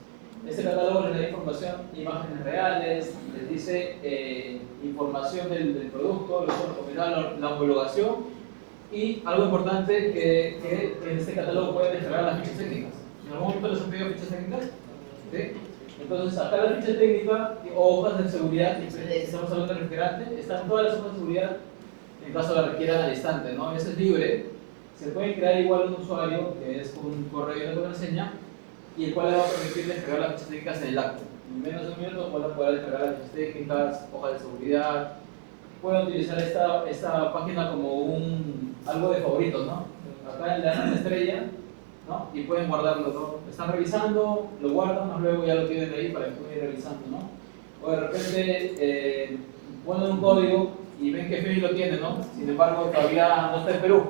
este catálogo les da información, imágenes reales, les dice información del producto, la homologación y algo importante que en este catálogo pueden descargar las fichas técnicas. ¿En algún momento les han pedido fichas técnicas? ¿Sí? Entonces, acá la ficha técnica o hojas de seguridad, estamos hablando de refrigerante, están todas las hojas de seguridad en caso la requieran al instante, ¿no? Eso es libre. Se puede crear igual un usuario que es un correo y una contraseña y el cual le va a permitir descargar las fichas técnicas en el acto. En menos de un minuto van a poder descargar las fichas técnicas, hojas de seguridad. Pueden utilizar esta página como algo de favoritos, ¿no? Acá le dan una estrella, ¿no? Y pueden guardarlo, ¿no? Están revisando, lo guardan, luego ya lo tienen ahí para que puedan ir revisando, ¿no? O de repente ponen un código y ven que FEBI lo tiene, ¿no? Sin embargo, todavía no está en Perú.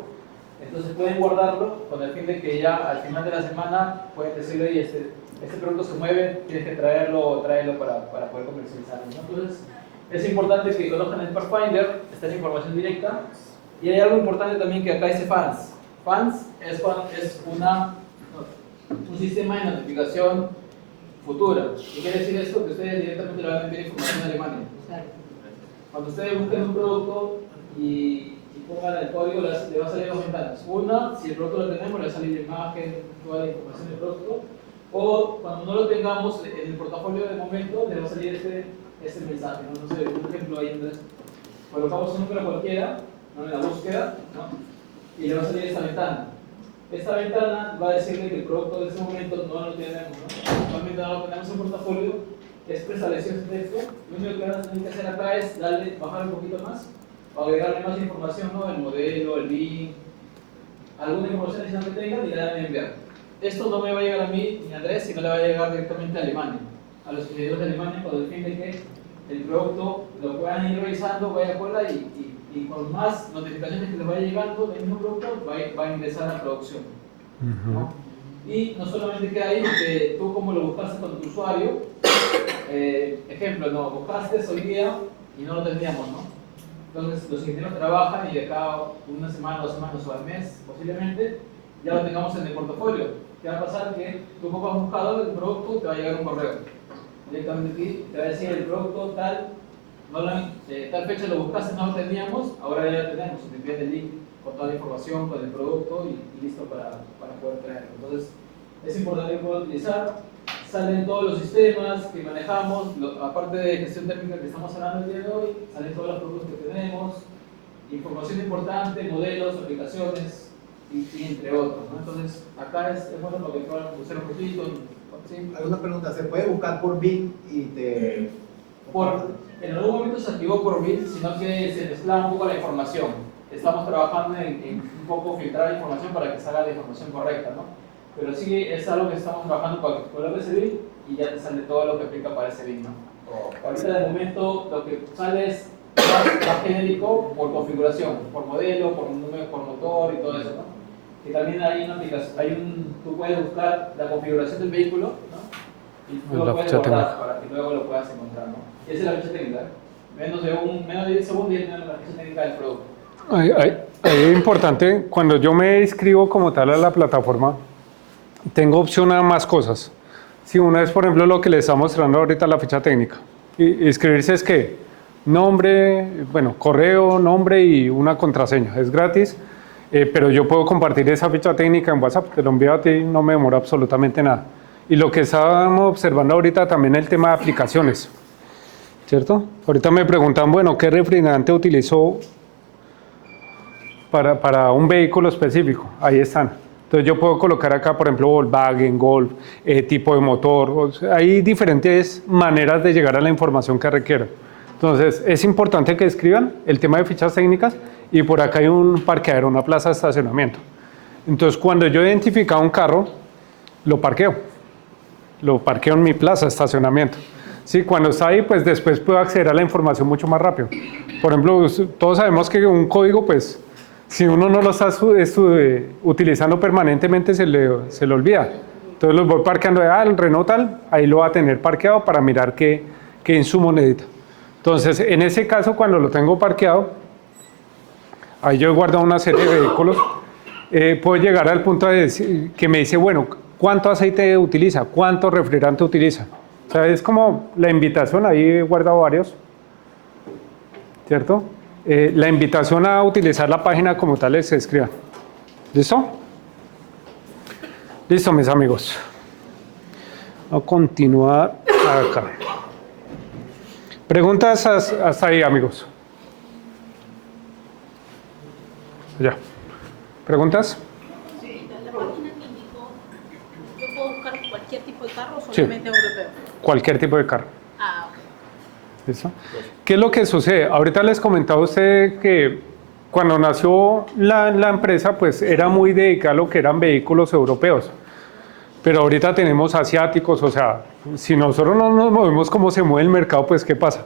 Entonces pueden guardarlo con el fin de que ya al final de la semana pueden decirle, oye, este producto se mueve, tienes que traerlo para poder comercializarlo, ¿no? Entonces es importante que conozcan el Pathfinder, está en información directa. Y hay algo importante también que acá dice FANS. FANS es un sistema de notificación futura. ¿Qué quiere decir esto? Que ustedes directamente le van a enviar información a Alemania. Cuando ustedes busquen un producto y pongan el código, le va a salir dos ventanas. Una, si el producto lo tenemos, le va a salir la imagen, toda la información del producto. O cuando no lo tengamos, en el portafolio de momento, le va a salir este mensaje, ¿no? No sé, un ejemplo ahí, entonces, colocamos un número cualquiera, ¿no? En la búsqueda, ¿no? Y le va a salir esta ventana. Esta ventana va a decirle que el producto de ese momento no lo tenemos, ¿no? Actualmente no lo tenemos en portafolio, es preselección de esto. Lo único que van a tener que hacer acá es bajar un poquito más, o agregarle más información, ¿no? El modelo, el BIN, alguna información adicional que tengan y le dan a enviar. Esto no me va a llegar a mí ni a Andrés, sino le va a llegar directamente a Alemania, a los ingenieros de Alemania, con el fin de que el producto lo puedan ir revisando, vaya a cola y con más notificaciones que les vaya llegando del mismo producto, va a ingresar a la producción, ¿no? Y no solamente queda ahí, que tú como lo buscaste con tu usuario, ejemplo, no, buscaste hoy día y no lo teníamos, ¿no? Entonces los ingenieros trabajan y de acá una semana, 2 semanas o al mes posiblemente ya lo tengamos en el portafolio. ¿Qué va a pasar? Que tú como has buscado el producto, te va a llegar un correo. Directamente aquí te va a decir el producto tal, tal fecha lo buscaste, no lo teníamos, ahora ya lo tenemos. Te envían el link con toda la información, con el producto y listo para poder traerlo. Entonces es importante que puedan utilizar. Salen todos los sistemas que manejamos, aparte de gestión térmica que estamos hablando el día de hoy, salen todos los productos que tenemos, información importante, modelos, aplicaciones y entre otros, ¿no? Entonces acá es bueno lo que puedan usar un poquito. ¿Sí? Alguna pregunta, ¿se puede buscar por BIM y te...? En algún momento se activó por BIM, sino que se mezclaba un poco la información. Estamos trabajando en un poco filtrar la información para que salga la información correcta, ¿no? Pero sí es algo que estamos trabajando para que coloques ese BIM y ya te sale todo lo que aplica para ese BIM, ¿no? Ahorita de momento lo que sale es más genérico por configuración, por modelo, por número, por motor y todo eso, ¿no? Que también hay una aplicación, tú puedes buscar la configuración del vehículo, ¿no? Y tú lo puedes guardar para que luego lo puedas encontrar, ¿no? Y esa es la ficha técnica, menos de 10 segundos y ya la ficha técnica del producto. Es importante, cuando yo me inscribo como tal a la plataforma, tengo opción a más cosas. Si una es, por ejemplo, lo que les está mostrando ahorita la ficha técnica. Inscribirse es que nombre, bueno, correo, nombre y una contraseña. Es gratis, pero yo puedo compartir esa ficha técnica en WhatsApp. Te lo envío a ti, no me demora absolutamente nada. Y lo que estábamos observando ahorita también el tema de aplicaciones, ¿cierto? Ahorita me preguntan, bueno, ¿qué refrigerante utilizó para un vehículo específico? Ahí están. Entonces yo puedo colocar acá, por ejemplo, Volkswagen, Golf, tipo de motor. O sea, hay diferentes maneras de llegar a la información que requiero. Entonces es importante que escriban el tema de fichas técnicas y por acá hay un parqueadero, una plaza de estacionamiento. Entonces cuando yo identifico un carro, lo parqueo en mi plaza de estacionamiento. Sí, cuando está ahí, pues después puedo acceder a la información mucho más rápido. Por ejemplo, todos sabemos que un código, pues, si uno no lo está utilizando permanentemente, se le olvida. Entonces los voy parqueando, el Renault tal, ahí lo va a tener parqueado para mirar qué insumo necesita. Entonces, en ese caso, cuando lo tengo parqueado, ahí yo he guardado una serie de vehículos, puedo llegar al punto de que me dice, bueno, ¿cuánto aceite utiliza? ¿Cuánto refrigerante utiliza? O sea, es como la invitación, ahí he guardado varios, ¿cierto? La invitación a utilizar la página como tal se escriba. ¿Listo? Listo, mis amigos. Vamos a continuar acá. Preguntas hasta ahí, amigos. Ya. ¿Preguntas? Sí, la página que indicó, ¿yo puedo buscar cualquier tipo de carro o solamente europeo? Cualquier tipo de carro. Ah, ok. ¿Listo? ¿Qué es lo que sucede? Ahorita les comentaba a usted que cuando nació la empresa, pues era muy dedicada a lo que eran vehículos europeos. Pero ahorita tenemos asiáticos, o sea, si nosotros no nos movemos como se mueve el mercado, pues ¿qué pasa?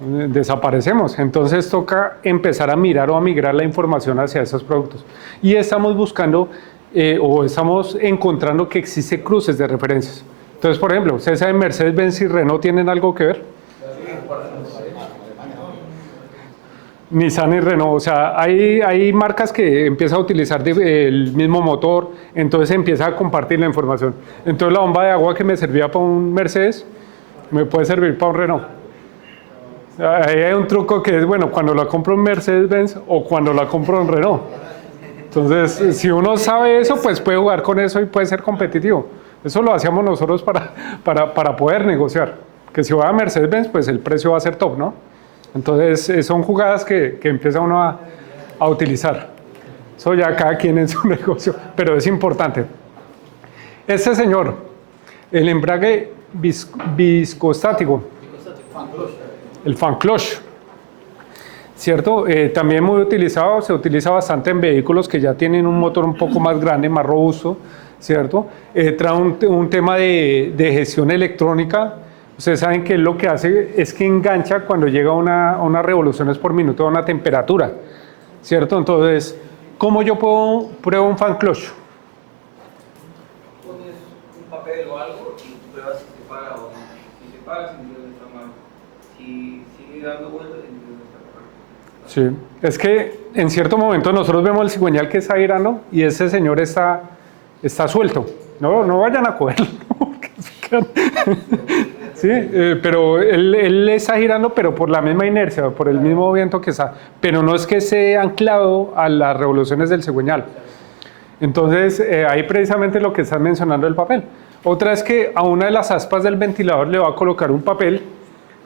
Desaparecemos. Entonces toca empezar a mirar o a migrar la información hacia esos productos. Y estamos buscando o estamos encontrando que existen cruces de referencias. Entonces, por ejemplo, ¿ustedes saben Mercedes-Benz y Renault tienen algo que ver? Nissan y Renault, o sea, hay marcas que empiezan a utilizar el mismo motor, entonces empieza a compartir la información. Entonces la bomba de agua que me servía para un Mercedes, me puede servir para un Renault. Ahí hay un truco que es, bueno, cuando la compro en Mercedes-Benz o cuando la compro en Renault. Entonces, si uno sabe eso, pues puede jugar con eso y puede ser competitivo. Eso lo hacíamos nosotros para poder negociar. Que si va a Mercedes-Benz, pues el precio va a ser top, ¿no? Entonces, son jugadas que empieza uno a utilizar. Eso ya cada quien en su negocio, pero es importante. Este señor, el embrague viscostático, el fan clutch, ¿cierto? También muy utilizado, se utiliza bastante en vehículos que ya tienen un motor un poco más grande, más robusto, ¿cierto? Trae un tema de gestión electrónica. Ustedes saben que lo que hace es que engancha cuando llega a unas revoluciones por minuto a una temperatura, ¿cierto? Entonces, ¿cómo yo pruebo un fan clutch? Pones un papel o algo y pruebas si se paga o no. Si se paga, significa que está mal. si sigue dando vueltas, Sí, es que en cierto momento nosotros vemos el cigüeñal que está girando y ese señor está suelto. No vayan a cogerlo. Sí, pero él está girando, pero por la misma inercia, por el mismo viento que está. Pero no es que esté anclado a las revoluciones del cigüeñal. Entonces, ahí precisamente lo que estás mencionando el papel. Otra es que a una de las aspas del ventilador le va a colocar un papel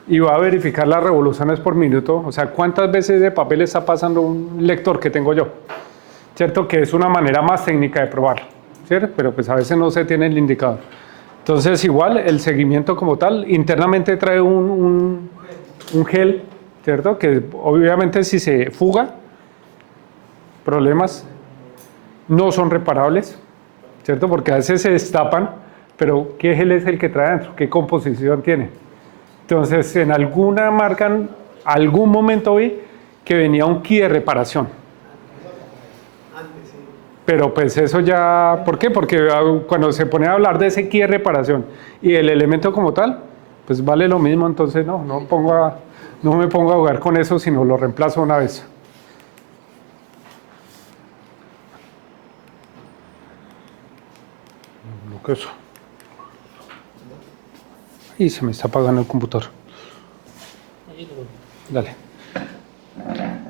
y va a verificar las revoluciones por minuto, o sea, cuántas veces de papel está pasando un lector que tengo yo, ¿cierto? Que es una manera más técnica de probarlo, ¿cierto? Pero pues a veces no se tiene el indicador. Entonces, igual, el seguimiento como tal, internamente trae un gel, ¿cierto? Que obviamente si se fuga, problemas no son reparables, ¿cierto? Porque a veces se destapan, pero ¿qué gel es el que trae adentro? ¿Qué composición tiene? Entonces, en alguna marca, en algún momento vi que venía un kit de reparación. Pero pues eso ya, ¿por qué? Porque cuando se pone a hablar de ese kit de reparación y el elemento como tal, pues vale lo mismo, entonces no me pongo a jugar con eso, sino lo reemplazo una vez. Lo que eso. Y se me está apagando el computador. Dale.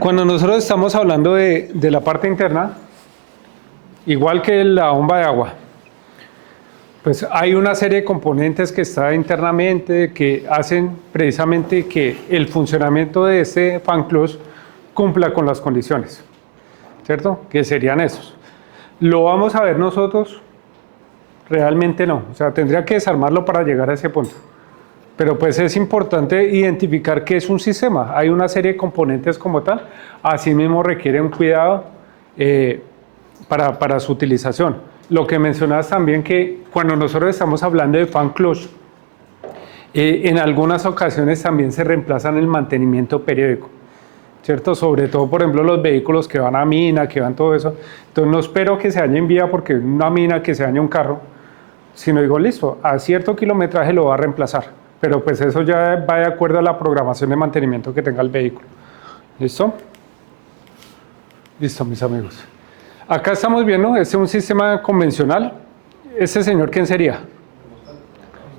Cuando nosotros estamos hablando de la parte interna, igual que la bomba de agua, pues hay una serie de componentes que está internamente que hacen precisamente que el funcionamiento de este fan close cumpla con las condiciones, ¿cierto? Que serían esos. ¿Lo vamos a ver nosotros? Realmente no. O sea, tendría que desarmarlo para llegar a ese punto. Pero pues es importante identificar que es un sistema. Hay una serie de componentes como tal. Asimismo requiere un cuidado para su utilización. Lo que mencionabas también que cuando nosotros estamos hablando de fan close, en algunas ocasiones también se reemplazan el mantenimiento periódico, ¿cierto? Sobre todo, por ejemplo, los vehículos que van a mina, que van todo eso. Entonces no espero que se dañe en vía porque una mina que se dañe un carro, sino digo, listo, a cierto kilometraje lo va a reemplazar. Pero pues eso ya va de acuerdo a la programación de mantenimiento que tenga el vehículo. ¿Listo? Listo, mis amigos. Acá estamos viendo, este es un sistema convencional. ¿Ese señor quién sería?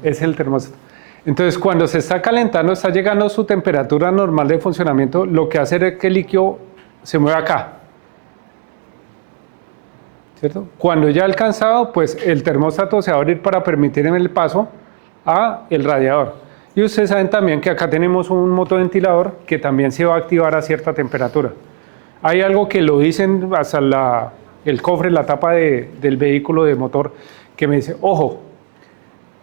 Es el termostato. Entonces, cuando se está calentando, está llegando a su temperatura normal de funcionamiento, lo que hace es que el líquido se mueva acá. ¿Cierto? Cuando ya ha alcanzado, pues el termostato se va a abrir para permitir el paso a el radiador. Y ustedes saben también que acá tenemos un motoventilador que también se va a activar a cierta temperatura. Hay algo que lo dicen hasta el cofre, la tapa del vehículo de motor, que me dice, ojo,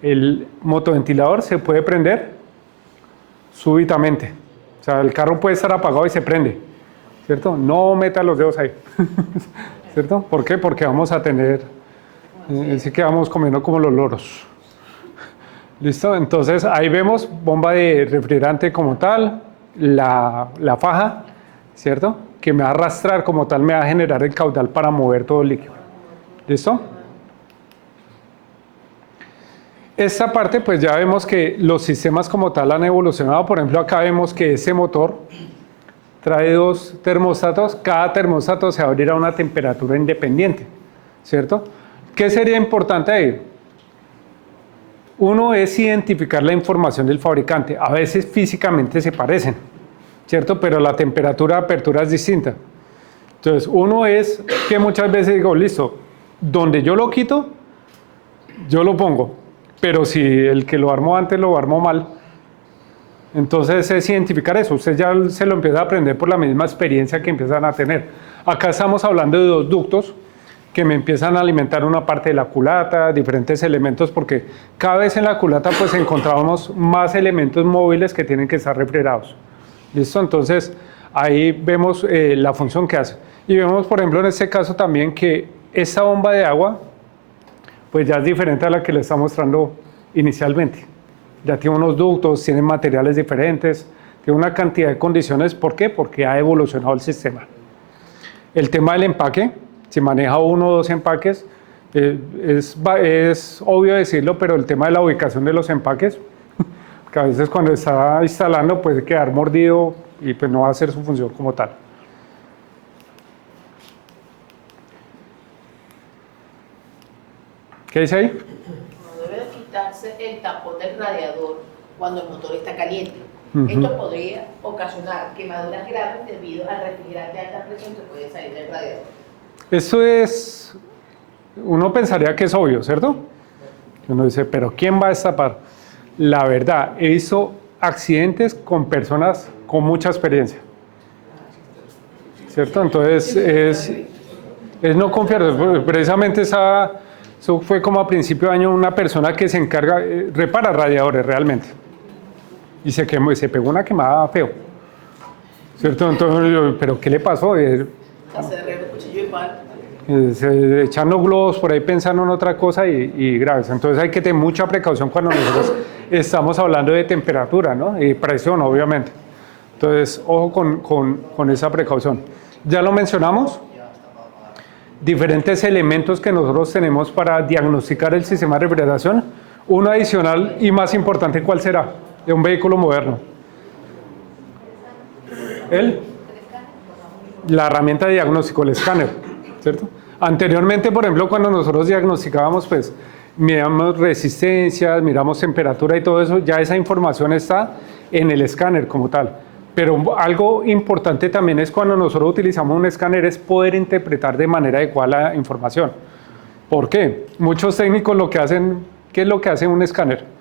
el motoventilador se puede prender súbitamente. O sea, el carro puede estar apagado y se prende, ¿cierto? No meta los dedos ahí, ¿cierto? ¿Por qué? Porque vamos a tener, así que vamos comiendo como los loros. ¿Listo? Entonces ahí vemos bomba de refrigerante como tal, la faja, ¿cierto? Que me va a arrastrar como tal, me va a generar el caudal para mover todo el líquido. ¿Listo? Esta parte pues ya vemos que los sistemas como tal han evolucionado. Por ejemplo, acá vemos que ese motor trae dos termostatos. Cada termostato se va a abrir a una temperatura independiente, ¿cierto? ¿Qué sería importante ahí? Uno es identificar la información del fabricante. A veces físicamente se parecen, ¿cierto? Pero la temperatura de apertura es distinta. Entonces, uno es que muchas veces digo, listo, donde yo lo quito, yo lo pongo. Pero si el que lo armó antes lo armó mal, entonces es identificar eso. Usted ya se lo empieza a aprender por la misma experiencia que empiezan a tener. Acá estamos hablando de dos ductos que me empiezan a alimentar una parte de la culata, diferentes elementos, porque cada vez en la culata pues encontramos más elementos móviles que tienen que estar refrigerados. ¿Listo? Entonces ahí vemos la función que hace. Y vemos, por ejemplo, en este caso también que esta bomba de agua pues ya es diferente a la que le está mostrando inicialmente. Ya tiene unos ductos, tiene materiales diferentes, tiene una cantidad de condiciones. ¿Por qué? Porque ha evolucionado el sistema. El tema del empaque, si maneja 1 o 2 empaques, es obvio decirlo, pero el tema de la ubicación de los empaques, que a veces cuando está instalando puede quedar mordido y pues no va a hacer su función como tal. ¿Qué dice ahí? No debe quitarse el tapón del radiador cuando el motor está caliente. Ujú. Esto podría ocasionar quemaduras graves debido al refrigerante de alta presión que puede salir del radiador. Eso es, uno pensaría que es obvio, ¿cierto? Uno dice, pero ¿quién va a destapar? La verdad, he visto accidentes con personas con mucha experiencia, ¿cierto? Entonces es no confiar. Precisamente eso fue como a principio de año una persona que se encarga, repara radiadores realmente. Y se pegó una quemada feo, ¿cierto? Entonces yo, ¿pero qué le pasó? Se derribó el cuchillo igual. Echando globos por ahí pensando en otra cosa y graves. Entonces hay que tener mucha precaución cuando nosotros estamos hablando de temperatura, ¿no? Y presión, obviamente. Entonces, ojo con esa precaución. Ya lo mencionamos, diferentes elementos que nosotros tenemos para diagnosticar el sistema de refrigeración. Uno adicional y más importante, ¿cuál será? De un vehículo moderno. La herramienta de diagnóstico, el escáner, ¿cierto? Anteriormente, por ejemplo, cuando nosotros diagnosticábamos, pues miramos resistencias, miramos temperatura y todo eso, ya esa información está en el escáner como tal. Pero algo importante también es cuando nosotros utilizamos un escáner es poder interpretar de manera adecuada la información. ¿Por qué? Muchos técnicos lo que hacen, ¿qué es lo que hace un escáner?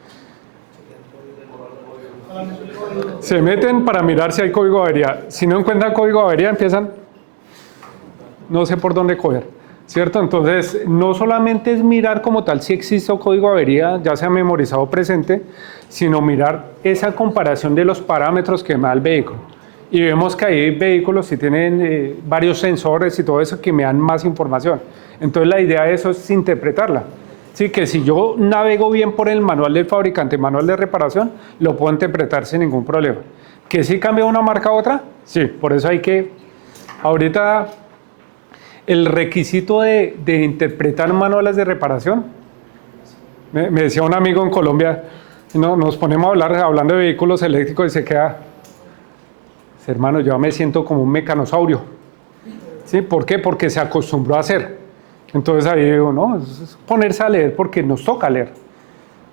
Se meten para mirar si hay código de avería. Si no encuentran código de avería, empiezan, no sé por dónde coger, ¿cierto? Entonces, no solamente es mirar como tal si existe código de avería, ya sea memorizado o presente, sino mirar esa comparación de los parámetros que me da el vehículo. Y vemos que hay vehículos que tienen varios sensores y todo eso que me dan más información. Entonces, la idea de eso es interpretarla. Sí, que si yo navego bien por el manual del fabricante, manual de reparación, lo puedo interpretar sin ningún problema. ¿Que sí cambia una marca a otra? Sí, por eso hay que, ahorita, el requisito de interpretar manuales de reparación, me decía un amigo en Colombia, no, nos ponemos a hablar hablando de vehículos eléctricos y se queda, hermano, yo me siento como un mecanosaurio. ¿Sí? ¿Por qué? Porque se acostumbró a hacer. Entonces ahí digo, no, es ponerse a leer porque nos toca leer,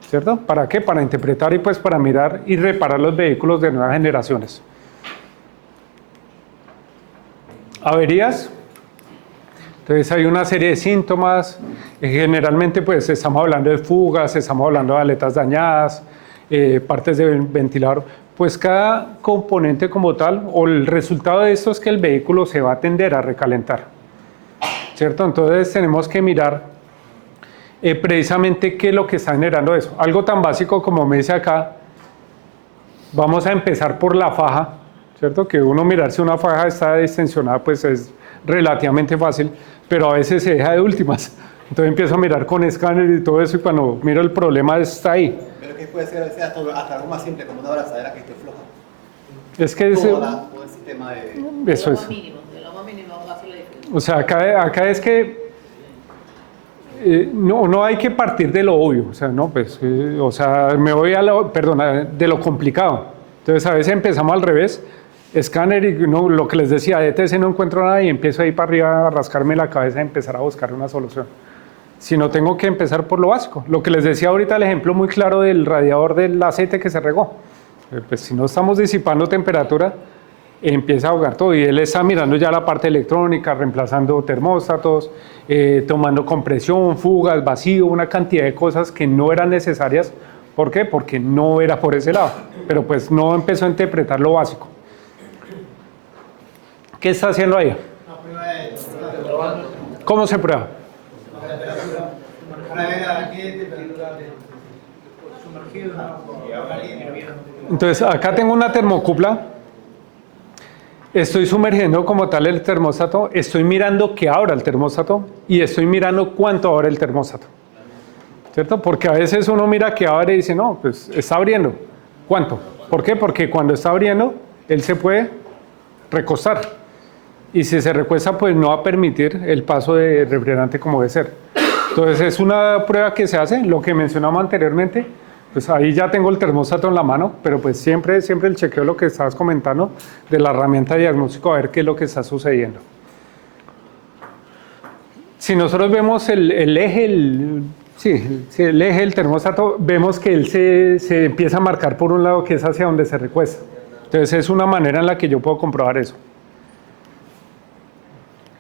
¿cierto? ¿Para qué? Para interpretar y pues para mirar y reparar los vehículos de nuevas generaciones. Averías. Entonces hay una serie de síntomas, generalmente pues estamos hablando de fugas, estamos hablando de aletas dañadas, partes del ventilador, pues cada componente como tal, o el resultado de esto es que el vehículo se va a tender a recalentar. ¿Cierto? Entonces tenemos que mirar precisamente qué es lo que está generando eso. Algo tan básico como me dice acá, vamos a empezar por la faja, ¿cierto? Que uno mirar si una faja está distensionada pues es relativamente fácil, pero a veces se deja de últimas. Entonces empiezo a mirar con escáner y todo eso y cuando miro el problema está ahí. Pero que puede ser a veces hasta algo más simple como una abrazadera que esté floja. Es que todo el sistema de... Eso es. De lo más mínimo va a hacer la diferencia. O sea, acá es que no hay que partir de lo obvio, o sea, no, pues, o sea, me voy a de lo complicado. Entonces a veces empezamos al revés, escáner y no, lo que les decía, ETC no encuentro nada y empiezo ahí para arriba a rascarme la cabeza y empezar a buscar una solución. Sino tengo que empezar por lo básico. Lo que les decía ahorita, el ejemplo muy claro del radiador del aceite que se regó. Pues si no estamos disipando temperatura, empieza a ahogar todo y él está mirando ya la parte electrónica, reemplazando termóstatos, tomando compresión, fugas, vacío, una cantidad de cosas que no eran necesarias. ¿Por qué? Porque no era por ese lado, pero pues no empezó a interpretar lo básico. ¿Qué está haciendo ahí? ¿Cómo se prueba? Entonces acá tengo una termocupla. Estoy sumergiendo como tal el termostato, estoy mirando que abra el termostato y estoy mirando cuánto abre el termostato, ¿cierto? Porque a veces uno mira que abre y dice, no, pues está abriendo. ¿Cuánto? ¿Por qué? Porque cuando está abriendo, él se puede recostar. Y si se recuesta, pues no va a permitir el paso de refrigerante como debe ser. Entonces es una prueba que se hace, lo que mencionamos anteriormente, Pues ahí ya tengo el termostato en la mano, pero pues siempre el chequeo, lo que estabas comentando, de la herramienta de diagnóstico, a ver qué es lo que está sucediendo. Si nosotros vemos el eje, el eje del termostato, vemos que él se empieza a marcar por un lado, que es hacia donde se recuesta. Entonces es una manera en la que yo puedo comprobar eso.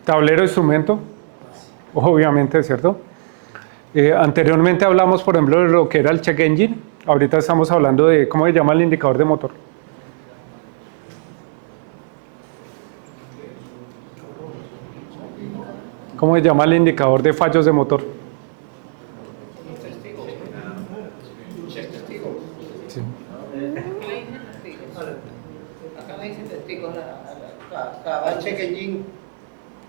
Tablero de instrumento, obviamente, ¿cierto? Anteriormente hablamos, por ejemplo, de lo que era el check engine. Ahorita estamos hablando de, ¿cómo se llama el indicador de motor? ¿Cómo se llama el indicador de fallos de motor? Sí. Acá me dicen testigos El check engine.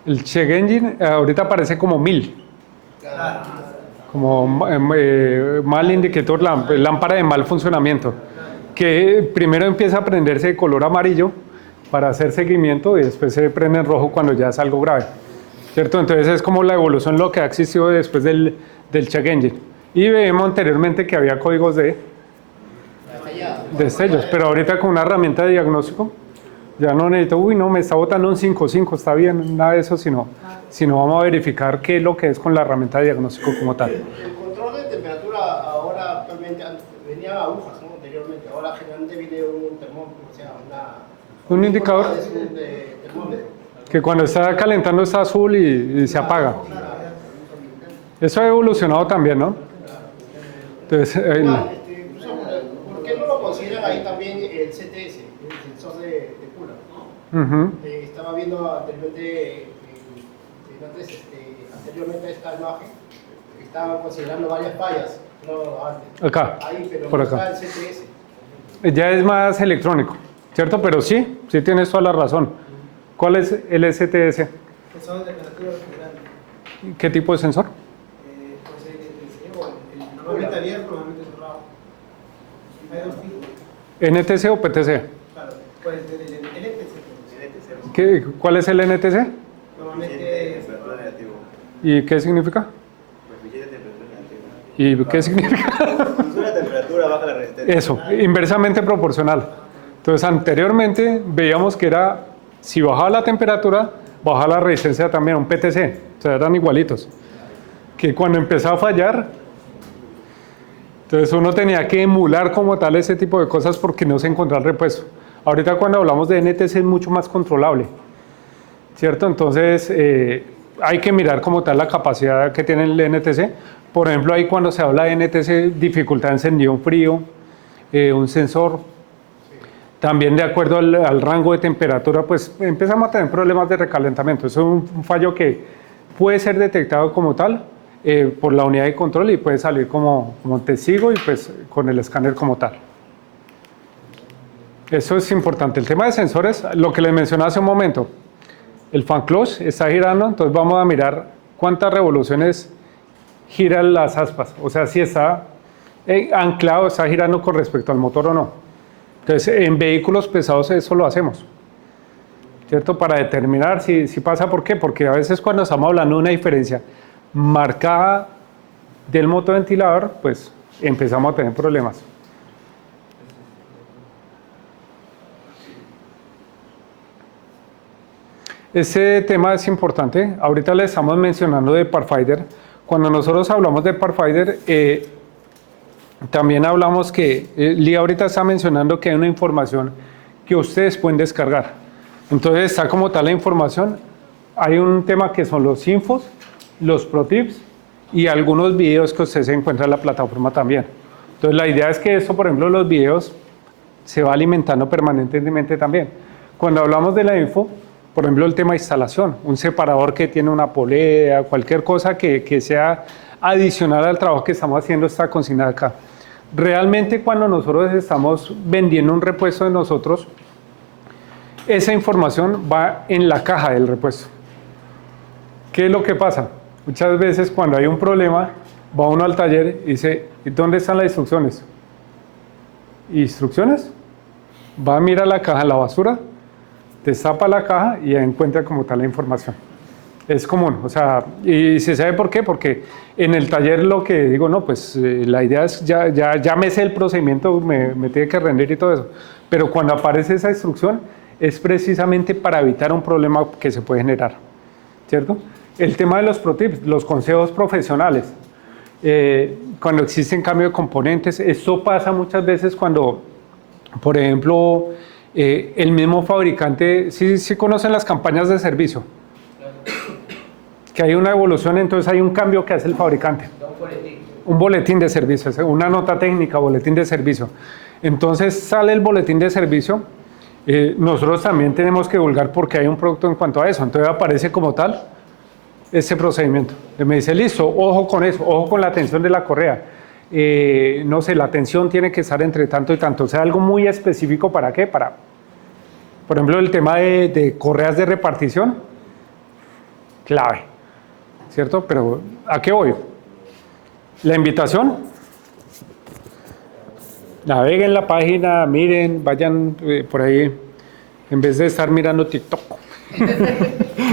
El check engine ahorita aparece como 1000. Como mal indicator, lámpara de mal funcionamiento, que primero empieza a prenderse de color amarillo para hacer seguimiento y después se prende en rojo cuando ya es algo grave, ¿cierto? Entonces es como la evolución lo que ha existido después del check engine. Y vemos anteriormente que había códigos de destellos, pero ahorita con una herramienta de diagnóstico ya no necesito, no, me está botando un 5.5, está bien, nada de eso, sino vamos a verificar qué es lo que es con la herramienta de diagnóstico como tal. El control de temperatura ahora actualmente venía a agujas, ¿no? Anteriormente, ahora generalmente viene un termómetro, o sea, un indicador de termómetro. que cuando está calentando está azul y se apaga. Eso ha evolucionado también, ¿no? Entonces, ¿Por qué no lo consideran ahí también el CTS, el sensor de coolant? Estaba viendo anteriormente, anteriormente a esta imagen, estaban considerando varias fallas, no antes. Acá, ahí, pero por no acá. está el CTS. Ya es más electrónico, ¿cierto? Pero sí tienes toda la razón. ¿Cuál es el STS? Sensor de temperatura refrigerante. ¿Qué tipo de sensor? Normalmente abierto, normalmente cerrado. Hay dos tipos. ¿NTC o PTC? Claro, puede ser el NTC. ¿Cuál es el NTC? Normalmente ¿Y qué significa? ¿Y qué significa? Sube la temperatura, baja la resistencia. Eso, inversamente proporcional. Entonces, anteriormente veíamos que era, si bajaba la temperatura, bajaba la resistencia también, un PTC, o sea, eran igualitos. Que cuando empezaba a fallar, entonces uno tenía que emular como tal ese tipo de cosas porque no se encontraba el repuesto. Ahorita cuando hablamos de NTC es mucho más controlable, ¿cierto? Entonces, hay que mirar como tal la capacidad que tiene el NTC. Por ejemplo, ahí cuando se habla de NTC, dificultad de encendido frío, un sensor. También de acuerdo al rango de temperatura, pues empezamos a tener problemas de recalentamiento. Eso es un fallo que puede ser detectado como tal por la unidad de control y puede salir como testigo y pues con el escáner como tal. Eso es importante. El tema de sensores, lo que les mencioné hace un momento, el fan close está girando, entonces vamos a mirar cuántas revoluciones giran las aspas, o sea, si está anclado, está girando con respecto al motor o no. Entonces, en vehículos pesados eso lo hacemos, ¿cierto? Para determinar si pasa, ¿por qué? Porque a veces cuando estamos hablando de una diferencia marcada del motoventilador, pues empezamos a tener problemas. Ese tema es importante. Ahorita le estamos mencionando de Pathfinder. Cuando nosotros hablamos de Pathfinder, también hablamos que Lee ahorita está mencionando que hay una información que ustedes pueden descargar. Entonces está como tal la información. Hay un tema que son los infos, los pro tips y algunos videos que ustedes encuentran en la plataforma también. Entonces la idea es que eso, por ejemplo, los videos se va alimentando permanentemente también. Cuando hablamos de la info, por ejemplo, el tema de instalación, un separador que tiene una polea, cualquier cosa que sea adicional al trabajo que estamos haciendo está consignada acá. Realmente cuando nosotros estamos vendiendo un repuesto de nosotros, esa información va en la caja del repuesto. ¿Qué es lo que pasa? Muchas veces cuando hay un problema, va uno al taller y dice, ¿dónde están las instrucciones? ¿Instrucciones? Va a mirar la caja en la basura, destapa la caja y encuentra como tal la información. Es común, o sea, y se sabe por qué, porque en el taller lo que digo, no, pues la idea es, ya me sé el procedimiento, me tiene que rendir y todo eso, pero cuando aparece esa instrucción es precisamente para evitar un problema que se puede generar, ¿cierto? El tema de los pro tips, los consejos profesionales, cuando existen cambio de componentes, esto pasa muchas veces cuando, por ejemplo, el mismo fabricante, sí conocen las campañas de servicio, que hay una evolución, entonces hay un cambio que hace el fabricante. Un boletín de servicio, una nota técnica, boletín de servicio. Entonces sale el boletín de servicio, nosotros también tenemos que divulgar porque hay un producto en cuanto a eso, entonces aparece como tal ese procedimiento. Me dice, listo, ojo con eso, ojo con la tensión de la correa. No sé, la tensión tiene que estar entre tanto y tanto, o sea, algo muy específico. ¿Para qué? Para, por ejemplo, el tema de correas de repartición, clave, ¿cierto? Pero, ¿a qué voy? La invitación, naveguen la página, miren, vayan por ahí, en vez de estar mirando TikTok,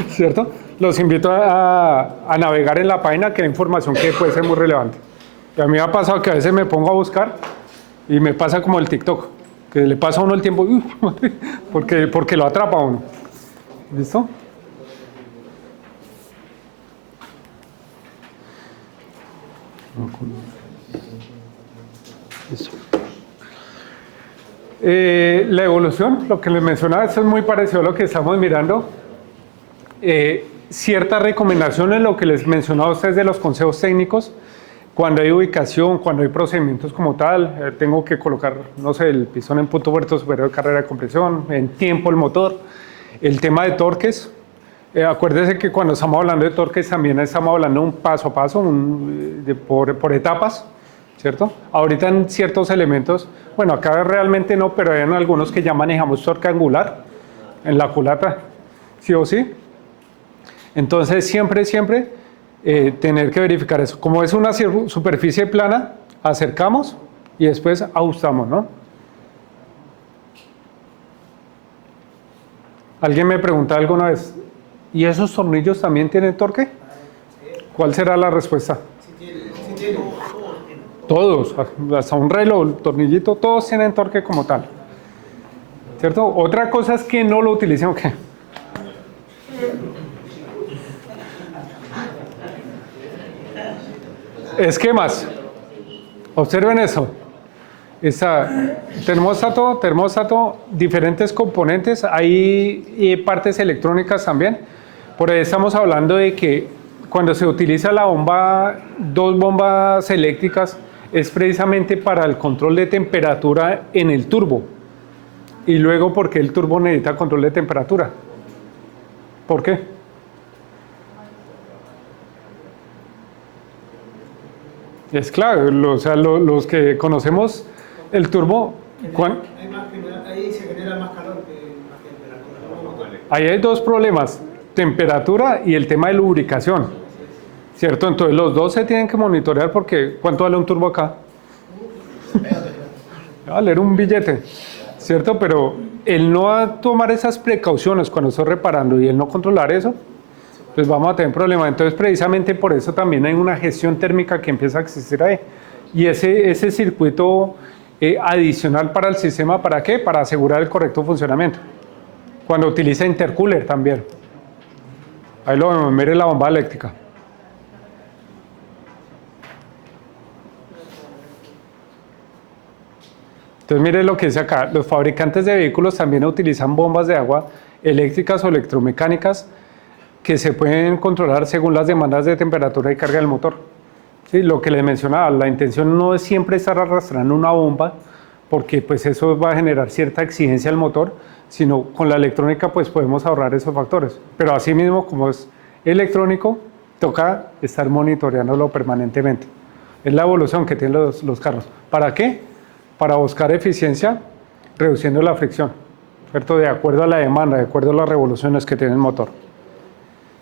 ¿cierto? Los invito a navegar en la página, que hay información que puede ser muy relevante. Y a mí me ha pasado que a veces me pongo a buscar y me pasa como el TikTok, que le pasa a uno el tiempo, porque lo atrapa a uno. ¿Listo? La evolución, lo que les mencionaba, esto es muy parecido a lo que estamos mirando. Ciertas recomendaciones, lo que les mencionaba a ustedes de los consejos técnicos, cuando hay ubicación, cuando hay procedimientos como tal, tengo que colocar, no sé, el pistón en punto muerto superior de carrera de compresión, en tiempo el motor, el tema de torques. Acuérdense que cuando estamos hablando de torques también estamos hablando un paso a paso, por etapas, ¿cierto? Ahorita en ciertos elementos, bueno, acá realmente no, pero hay en algunos que ya manejamos torque angular, en la culata, sí o sí. Entonces siempre tener que verificar eso. Como es una superficie plana, acercamos y después ajustamos, ¿no? Alguien me preguntaba alguna vez, ¿y esos tornillos también tienen torque? ¿Cuál será la respuesta? Sí tiene. Todos, hasta un reloj, el tornillito, todos tienen torque como tal, ¿cierto? Otra cosa es que no lo utilicen, ¿qué? Esquemas, observen eso. Termostato, diferentes componentes, hay partes electrónicas también. Por ahí estamos hablando de que cuando se utiliza la bomba, dos bombas eléctricas, es precisamente para el control de temperatura en el turbo. Y luego, ¿por qué el turbo necesita control de temperatura? ¿Por qué? Es clave, o sea, los que conocemos el turbo, Ahí se genera más calor que más temperatura. Ahí hay dos problemas, temperatura y el tema de lubricación, ¿cierto? Entonces los dos se tienen que monitorear porque ¿cuánto vale un turbo acá? Va a valer un billete, ¿cierto? Pero el no tomar esas precauciones cuando estoy reparando y el no controlar eso, pues vamos a tener problemas. Entonces precisamente por eso también hay una gestión térmica que empieza a existir ahí. Y ese circuito adicional para el sistema, ¿para qué? Para asegurar el correcto funcionamiento. Cuando utiliza intercooler también. Ahí lo vemos, mire la bomba eléctrica. Entonces mire lo que dice acá, los fabricantes de vehículos también utilizan bombas de agua eléctricas o electromecánicas que se pueden controlar según las demandas de temperatura y carga del motor. Sí, lo que les mencionaba, la intención no es siempre estar arrastrando una bomba, porque pues eso va a generar cierta exigencia al motor, sino con la electrónica pues podemos ahorrar esos factores. Pero asimismo, como es electrónico, toca estar monitoreándolo permanentemente. Es la evolución que tienen los carros. ¿Para qué? Para buscar eficiencia, reduciendo la fricción, ¿cierto? De acuerdo a la demanda, de acuerdo a las revoluciones que tiene el motor.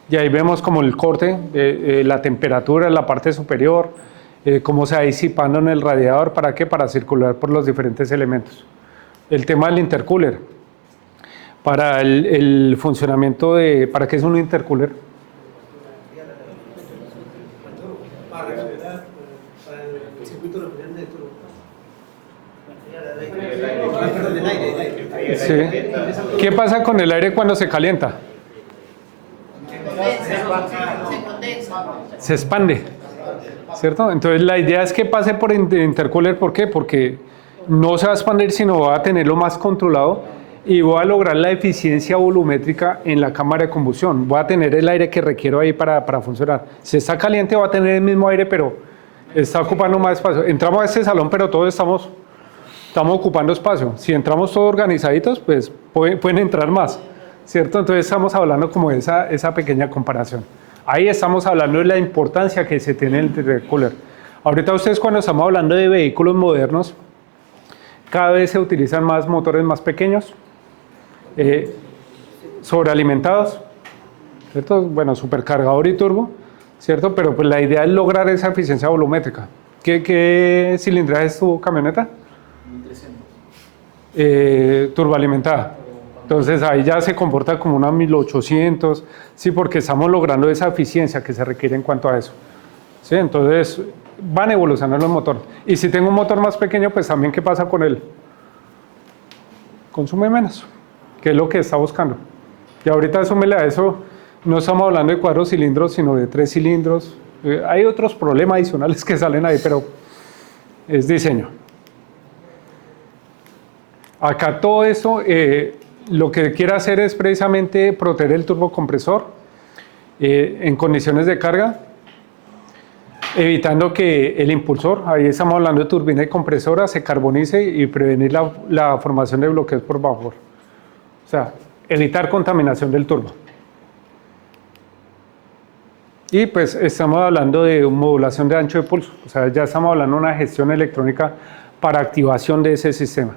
Y ahí vemos como el corte, la temperatura en la parte superior, cómo se va disipando en el radiador. ¿Para qué? Para circular por los diferentes elementos. El tema del intercooler. Para el funcionamiento de... ¿Para qué es un intercooler? Sí. ¿Qué pasa con el aire cuando se calienta? Se condensa. Se expande, ¿cierto? Entonces la idea es que pase por intercooler. ¿Por qué? Porque no se va a expandir, sino va a tenerlo más controlado y voy a lograr la eficiencia volumétrica en la cámara de combustión. Voy a tener el aire que requiero ahí para funcionar. Si está caliente va a tener el mismo aire, pero está ocupando más espacio. Entramos a este salón, pero todos estamos ocupando espacio. Si entramos todos organizaditos, pues pueden entrar más, ¿cierto? Entonces estamos hablando como de esa pequeña comparación. Ahí estamos hablando de la importancia que se tiene el intercooler. Ahorita ustedes, cuando estamos hablando de vehículos modernos, cada vez se utilizan más motores más pequeños, sobrealimentados, ¿cierto? Bueno, supercargador y turbo, ¿cierto? Pero pues la idea es lograr esa eficiencia volumétrica. ¿Qué cilindraje es tu camioneta? 1300. Turboalimentada. Entonces ahí ya se comporta como una 1800, sí, porque estamos logrando esa eficiencia que se requiere en cuanto a eso. ¿Sí? Entonces van evolucionando los motores. Y si tengo un motor más pequeño, pues también, ¿qué pasa con él? Consume menos, que es lo que está buscando. Y ahorita súmele a eso, no estamos hablando de 4 cilindros, sino de 3 cilindros. Hay otros problemas adicionales que salen ahí, pero es diseño. Acá todo eso, lo que quiere hacer es precisamente proteger el turbocompresor en condiciones de carga, evitando que el impulsor, ahí estamos hablando de turbina y compresora, se carbonice y prevenir la formación de bloqueos por vapor. O sea, evitar contaminación del turbo. Y pues estamos hablando de modulación de ancho de pulso, o sea, ya estamos hablando de una gestión electrónica para activación de ese sistema.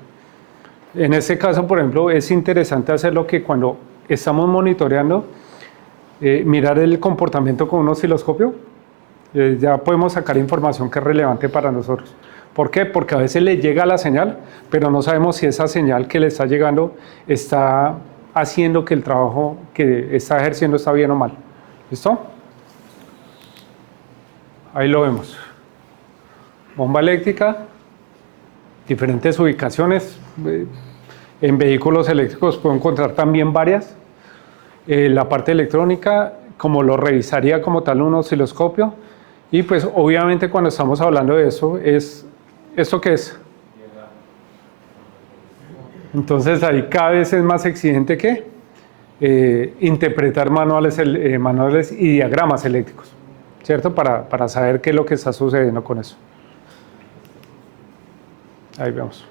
En este caso, por ejemplo, es interesante hacerlo que cuando estamos monitoreando, mirar el comportamiento con un osciloscopio, ya podemos sacar información que es relevante para nosotros. ¿Por qué? Porque a veces le llega la señal, pero no sabemos si esa señal que le está llegando está haciendo que el trabajo que está ejerciendo está bien o mal. ¿Listo? Ahí lo vemos. Bomba eléctrica, diferentes ubicaciones. En vehículos eléctricos puedo encontrar también varias. La parte electrónica, como lo revisaría como tal un osciloscopio. Y pues obviamente cuando estamos hablando de eso, ¿esto qué es? Entonces ahí cada vez es más exigente que interpretar manuales y diagramas eléctricos, ¿cierto? Para saber qué es lo que está sucediendo con eso. Ahí vemos.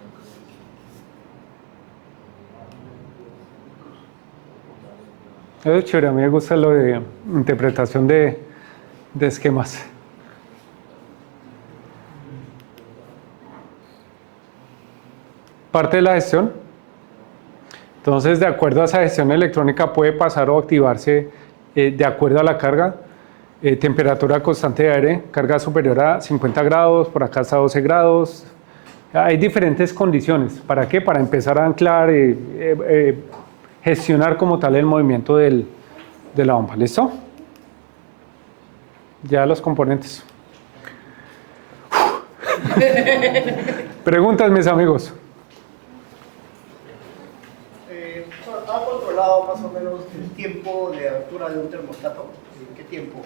Es chévere, a mí me gusta lo de interpretación de esquemas. Parte de la gestión. Entonces, de acuerdo a esa gestión electrónica, puede pasar o activarse de acuerdo a la carga, temperatura constante de aire, carga superior a 50 grados, por acá hasta 12 grados. Hay diferentes condiciones. ¿Para qué? Para empezar a anclar, gestionar como tal el movimiento de la bomba. ¿Listo? Ya los componentes. Preguntas, mis amigos. ¿Ha controlado más o menos el tiempo de apertura de un termostato? ¿Qué tiempo?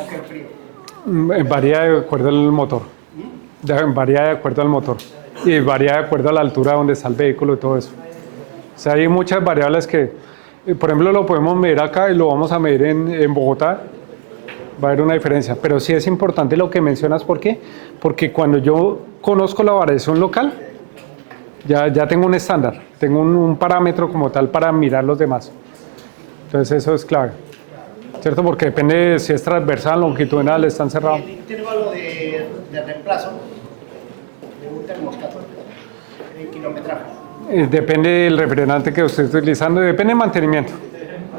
¿Hace frío? Varía de acuerdo al motor. Varía de acuerdo al motor. Y varía de acuerdo a la altura donde está el vehículo y todo eso. O sea, hay muchas variables que, por ejemplo, lo podemos medir acá y lo vamos a medir en Bogotá. Va a haber una diferencia. Pero sí es importante lo que mencionas. ¿Por qué? Porque cuando yo conozco la variación local, ya tengo un estándar. Tengo un parámetro como tal para mirar los demás. Entonces eso es clave. ¿Cierto? Porque depende de si es transversal, longitudinal, están cerrados. ¿El intervalo de reemplazo de un termostato en kilometraje? Depende del refrigerante que usted esté utilizando, depende del mantenimiento.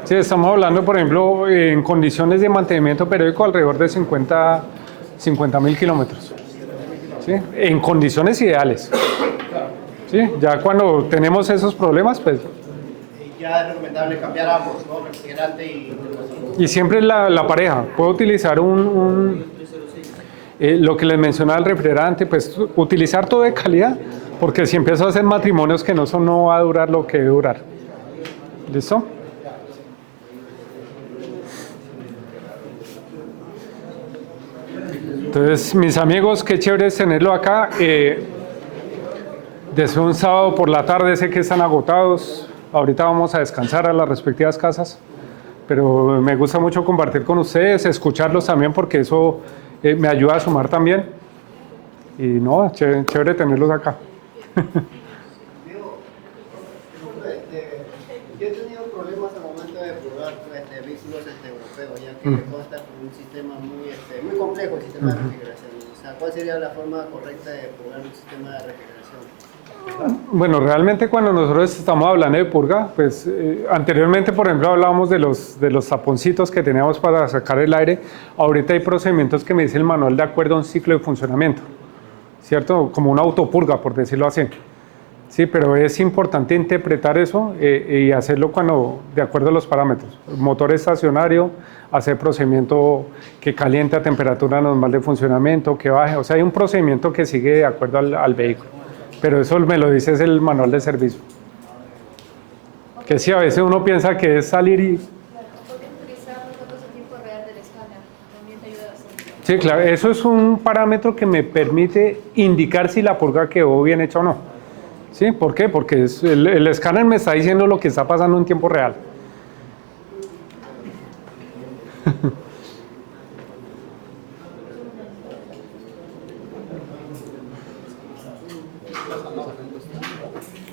Sí, estamos hablando, por ejemplo, en condiciones de mantenimiento periódico alrededor de 50.000 kilómetros. ¿Sí? En condiciones ideales. ¿Sí? Ya cuando tenemos esos problemas, pues... Ya es recomendable cambiar ambos, ¿no? Refrigerante y siempre la pareja. Puedo utilizar lo que les mencionaba el refrigerante, pues utilizar todo de calidad Porque si empiezo a hacer matrimonios que no va a durar lo que debe durar. ¿Listo? Entonces, mis amigos, qué chévere es tenerlo acá. Desde un sábado por la tarde sé que están agotados. Ahorita vamos a descansar a las respectivas casas. Pero me gusta mucho compartir con ustedes, escucharlos también, porque eso me ayuda a sumar también. Y no, chévere tenerlos acá. Yo he tenido problemas al momento de purgar vehículos europeos, ya que consta con un sistema muy complejo, el sistema de refrigeración. O sea, ¿cuál sería la forma correcta de purgar un sistema de refrigeración? Bueno, realmente cuando nosotros estamos hablando de purga, pues anteriormente, por ejemplo, hablábamos de los taponcitos que teníamos para sacar el aire. Ahorita hay procedimientos que me dice el manual de acuerdo a un ciclo de funcionamiento, ¿cierto? Como una autopurga, por decirlo así. Sí, pero es importante interpretar eso y hacerlo de acuerdo a los parámetros. Motor estacionario, hacer procedimiento que caliente a temperatura normal de funcionamiento, que baje. O sea, hay un procedimiento que sigue de acuerdo al vehículo. Pero eso me lo dice es el manual de servicio. Que sí, a veces uno piensa que es salir y... Sí, claro, eso es un parámetro que me permite indicar si la purga quedó bien hecha o no. ¿Sí? ¿Por qué? Porque el escáner me está diciendo lo que está pasando en tiempo real.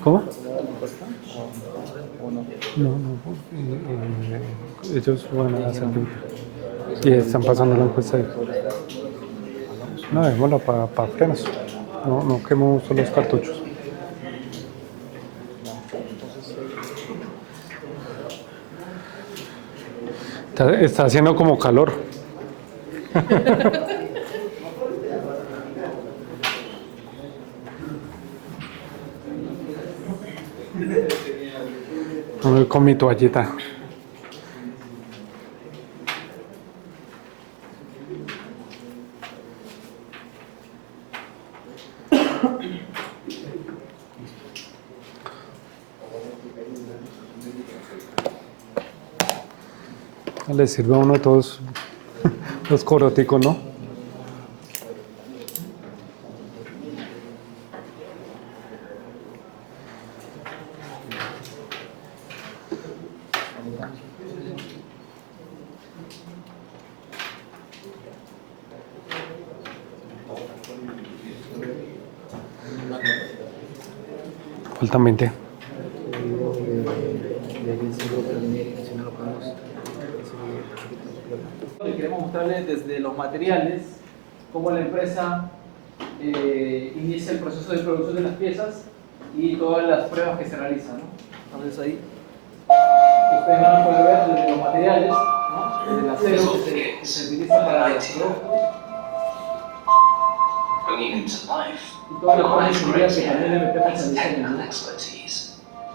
¿Cómo? No. Ellos van a hacer y están pasando la encuesta ahí. No, démosla para frenos. No quememos solo los cartuchos. Está haciendo como calor. Voy con mi toallita. Le sirve a uno todos los coroticos, ¿no? Faltan 20. Queremos mostrarles desde los materiales cómo la empresa inicia el proceso de producción de las piezas y todas las pruebas que se realizan, ¿no? Entonces ahí ustedes van a poder ver desde los materiales, ¿no? Desde el acero que se utiliza para los productos y toda la forma de seguridad que también le metemos al diseño, ¿no?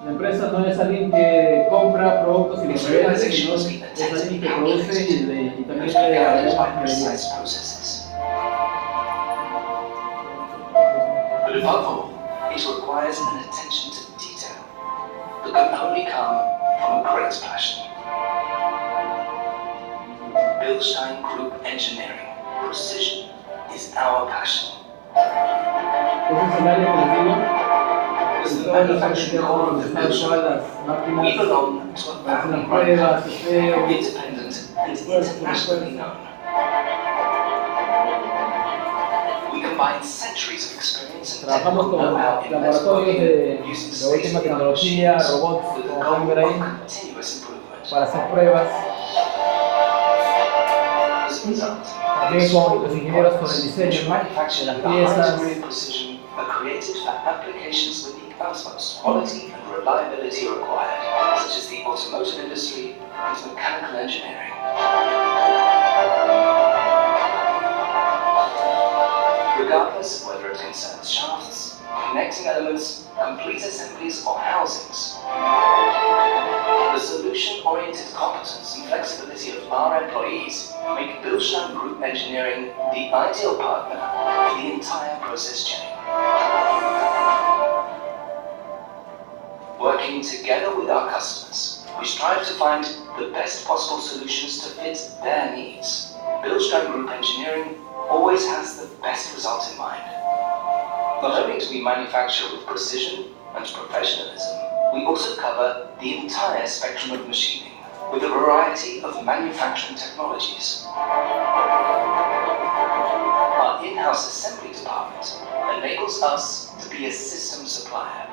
La empresa no es alguien que compra productos y los revende, sino es alguien que produce y también le agregamos ingeniería. But above all, it requires an attention to detail that can only come from a great passion. Bilstein Group Engineering, precision is our passion. Es el área que les digo. Todas las máquinas donde están todas las máquinas para hacer las pruebas, independent and internationally known. We combine centuries of experience and trabajamos con laboratorios de última tecnología, robots, como pueden ver ahí, para hacer pruebas. También con los ingenieros con el diseño, ¿no? De las piezas. Utmost quality and reliability required, such as the automotive industry and mechanical engineering. Regardless of whether it concerns shafts, connecting elements, complete assemblies, or housings, the solution-oriented competence and flexibility of our employees make Bilstein Group Engineering the ideal partner for the entire process chain. Working together with our customers, we strive to find the best possible solutions to fit their needs. Bilstein Group Engineering always has the best result in mind. Not only do we manufacture with precision and professionalism, we also cover the entire spectrum of machining with a variety of manufacturing technologies. Our in-house assembly department enables us to be a system supplier.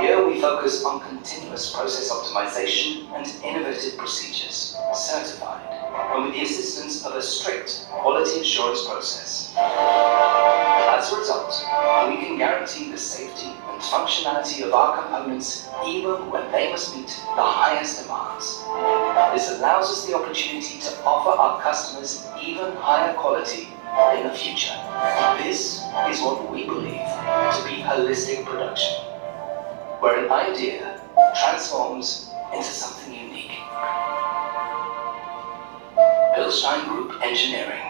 Here we focus on continuous process optimization and innovative procedures, certified, and with the assistance of a strict quality assurance process. As a result, we can guarantee the safety and functionality of our components even when they must meet the highest demands. This allows us the opportunity to offer our customers even higher quality in the future. This is what we believe to be holistic production, where an idea transforms into something unique. Bilstein Group Engineering,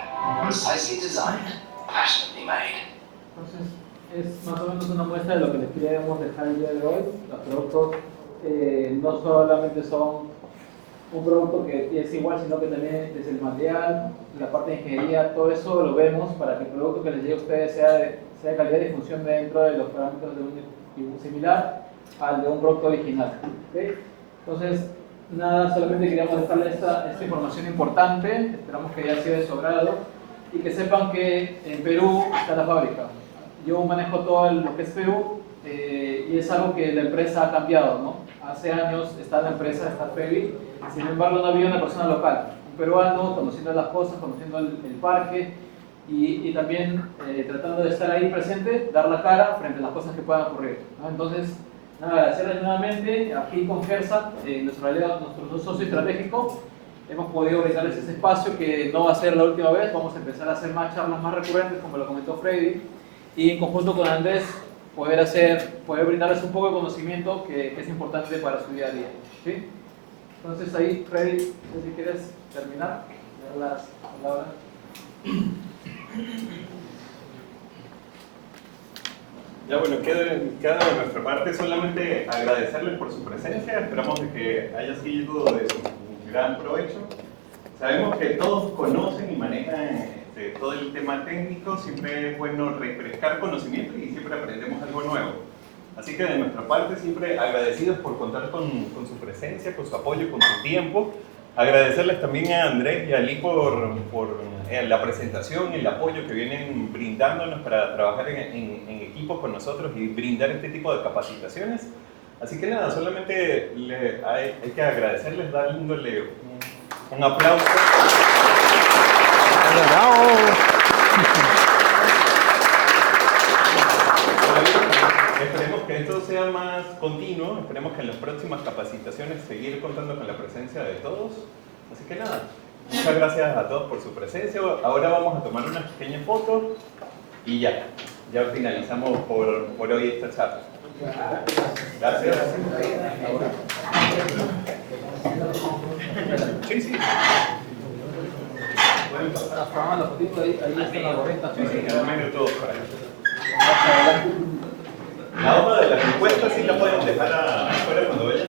precisely designed, passionately made. Entonces, es más o menos una muestra de lo que les queríamos dejar el día de hoy. Los productos no solamente son un producto que es igual, sino que también desde el material, la parte de ingeniería, todo eso lo vemos para que el producto que les llegue a ustedes sea de calidad y funcione dentro de los parámetros de un equipo similar al de un producto original. ¿Okay? Entonces, nada, solamente queríamos dejarles esta información importante, esperamos que haya sido de su agrado y que sepan que en Perú está la fábrica. Yo manejo todo lo que es Perú y es algo que la empresa ha cambiado, ¿no? Hace años está la empresa, está Febi, sin embargo no había una persona local, un peruano conociendo las cosas, conociendo el parque y también tratando de estar ahí presente, dar la cara frente a las cosas que puedan ocurrir, ¿no? Entonces, nada, agradecerles nuevamente aquí con Gersa, nuestro socio estratégico. Hemos podido brindarles ese espacio que no va a ser la última vez, vamos a empezar a hacer más charlas más recurrentes, como lo comentó Freddy, y en conjunto con Andrés poder brindarles un poco de conocimiento que es importante para su día a día. ¿Sí? Entonces ahí, Freddy, no sé si quieres terminar, dar las palabras. Ya bueno, queda de nuestra parte solamente agradecerles por su presencia, esperamos de que haya sido de su gran provecho. Sabemos que todos conocen y manejan todo el tema técnico, siempre es bueno refrescar conocimiento y siempre aprendemos algo nuevo. Así que de nuestra parte siempre agradecidos por contar con su presencia, con su apoyo, con su tiempo. Agradecerles también a Andrés y a Ali por la presentación, el apoyo que vienen brindándonos para trabajar en equipo con nosotros y brindar este tipo de capacitaciones. Así que nada, solamente hay que agradecerles, dándole un aplauso. Esperemos que esto sea más continuo, esperemos que en las próximas capacitaciones seguir contando con la presencia de todos. Así que nada, muchas gracias a todos por su presencia. Ahora vamos a tomar una pequeña foto y ya finalizamos por hoy esta charla. Gracias. Sí. Bueno, la fotito ahí está la gorrita. Sí, al menos todos para allá. La hoja de las encuestas sí la pueden dejar afuera cuando vayan.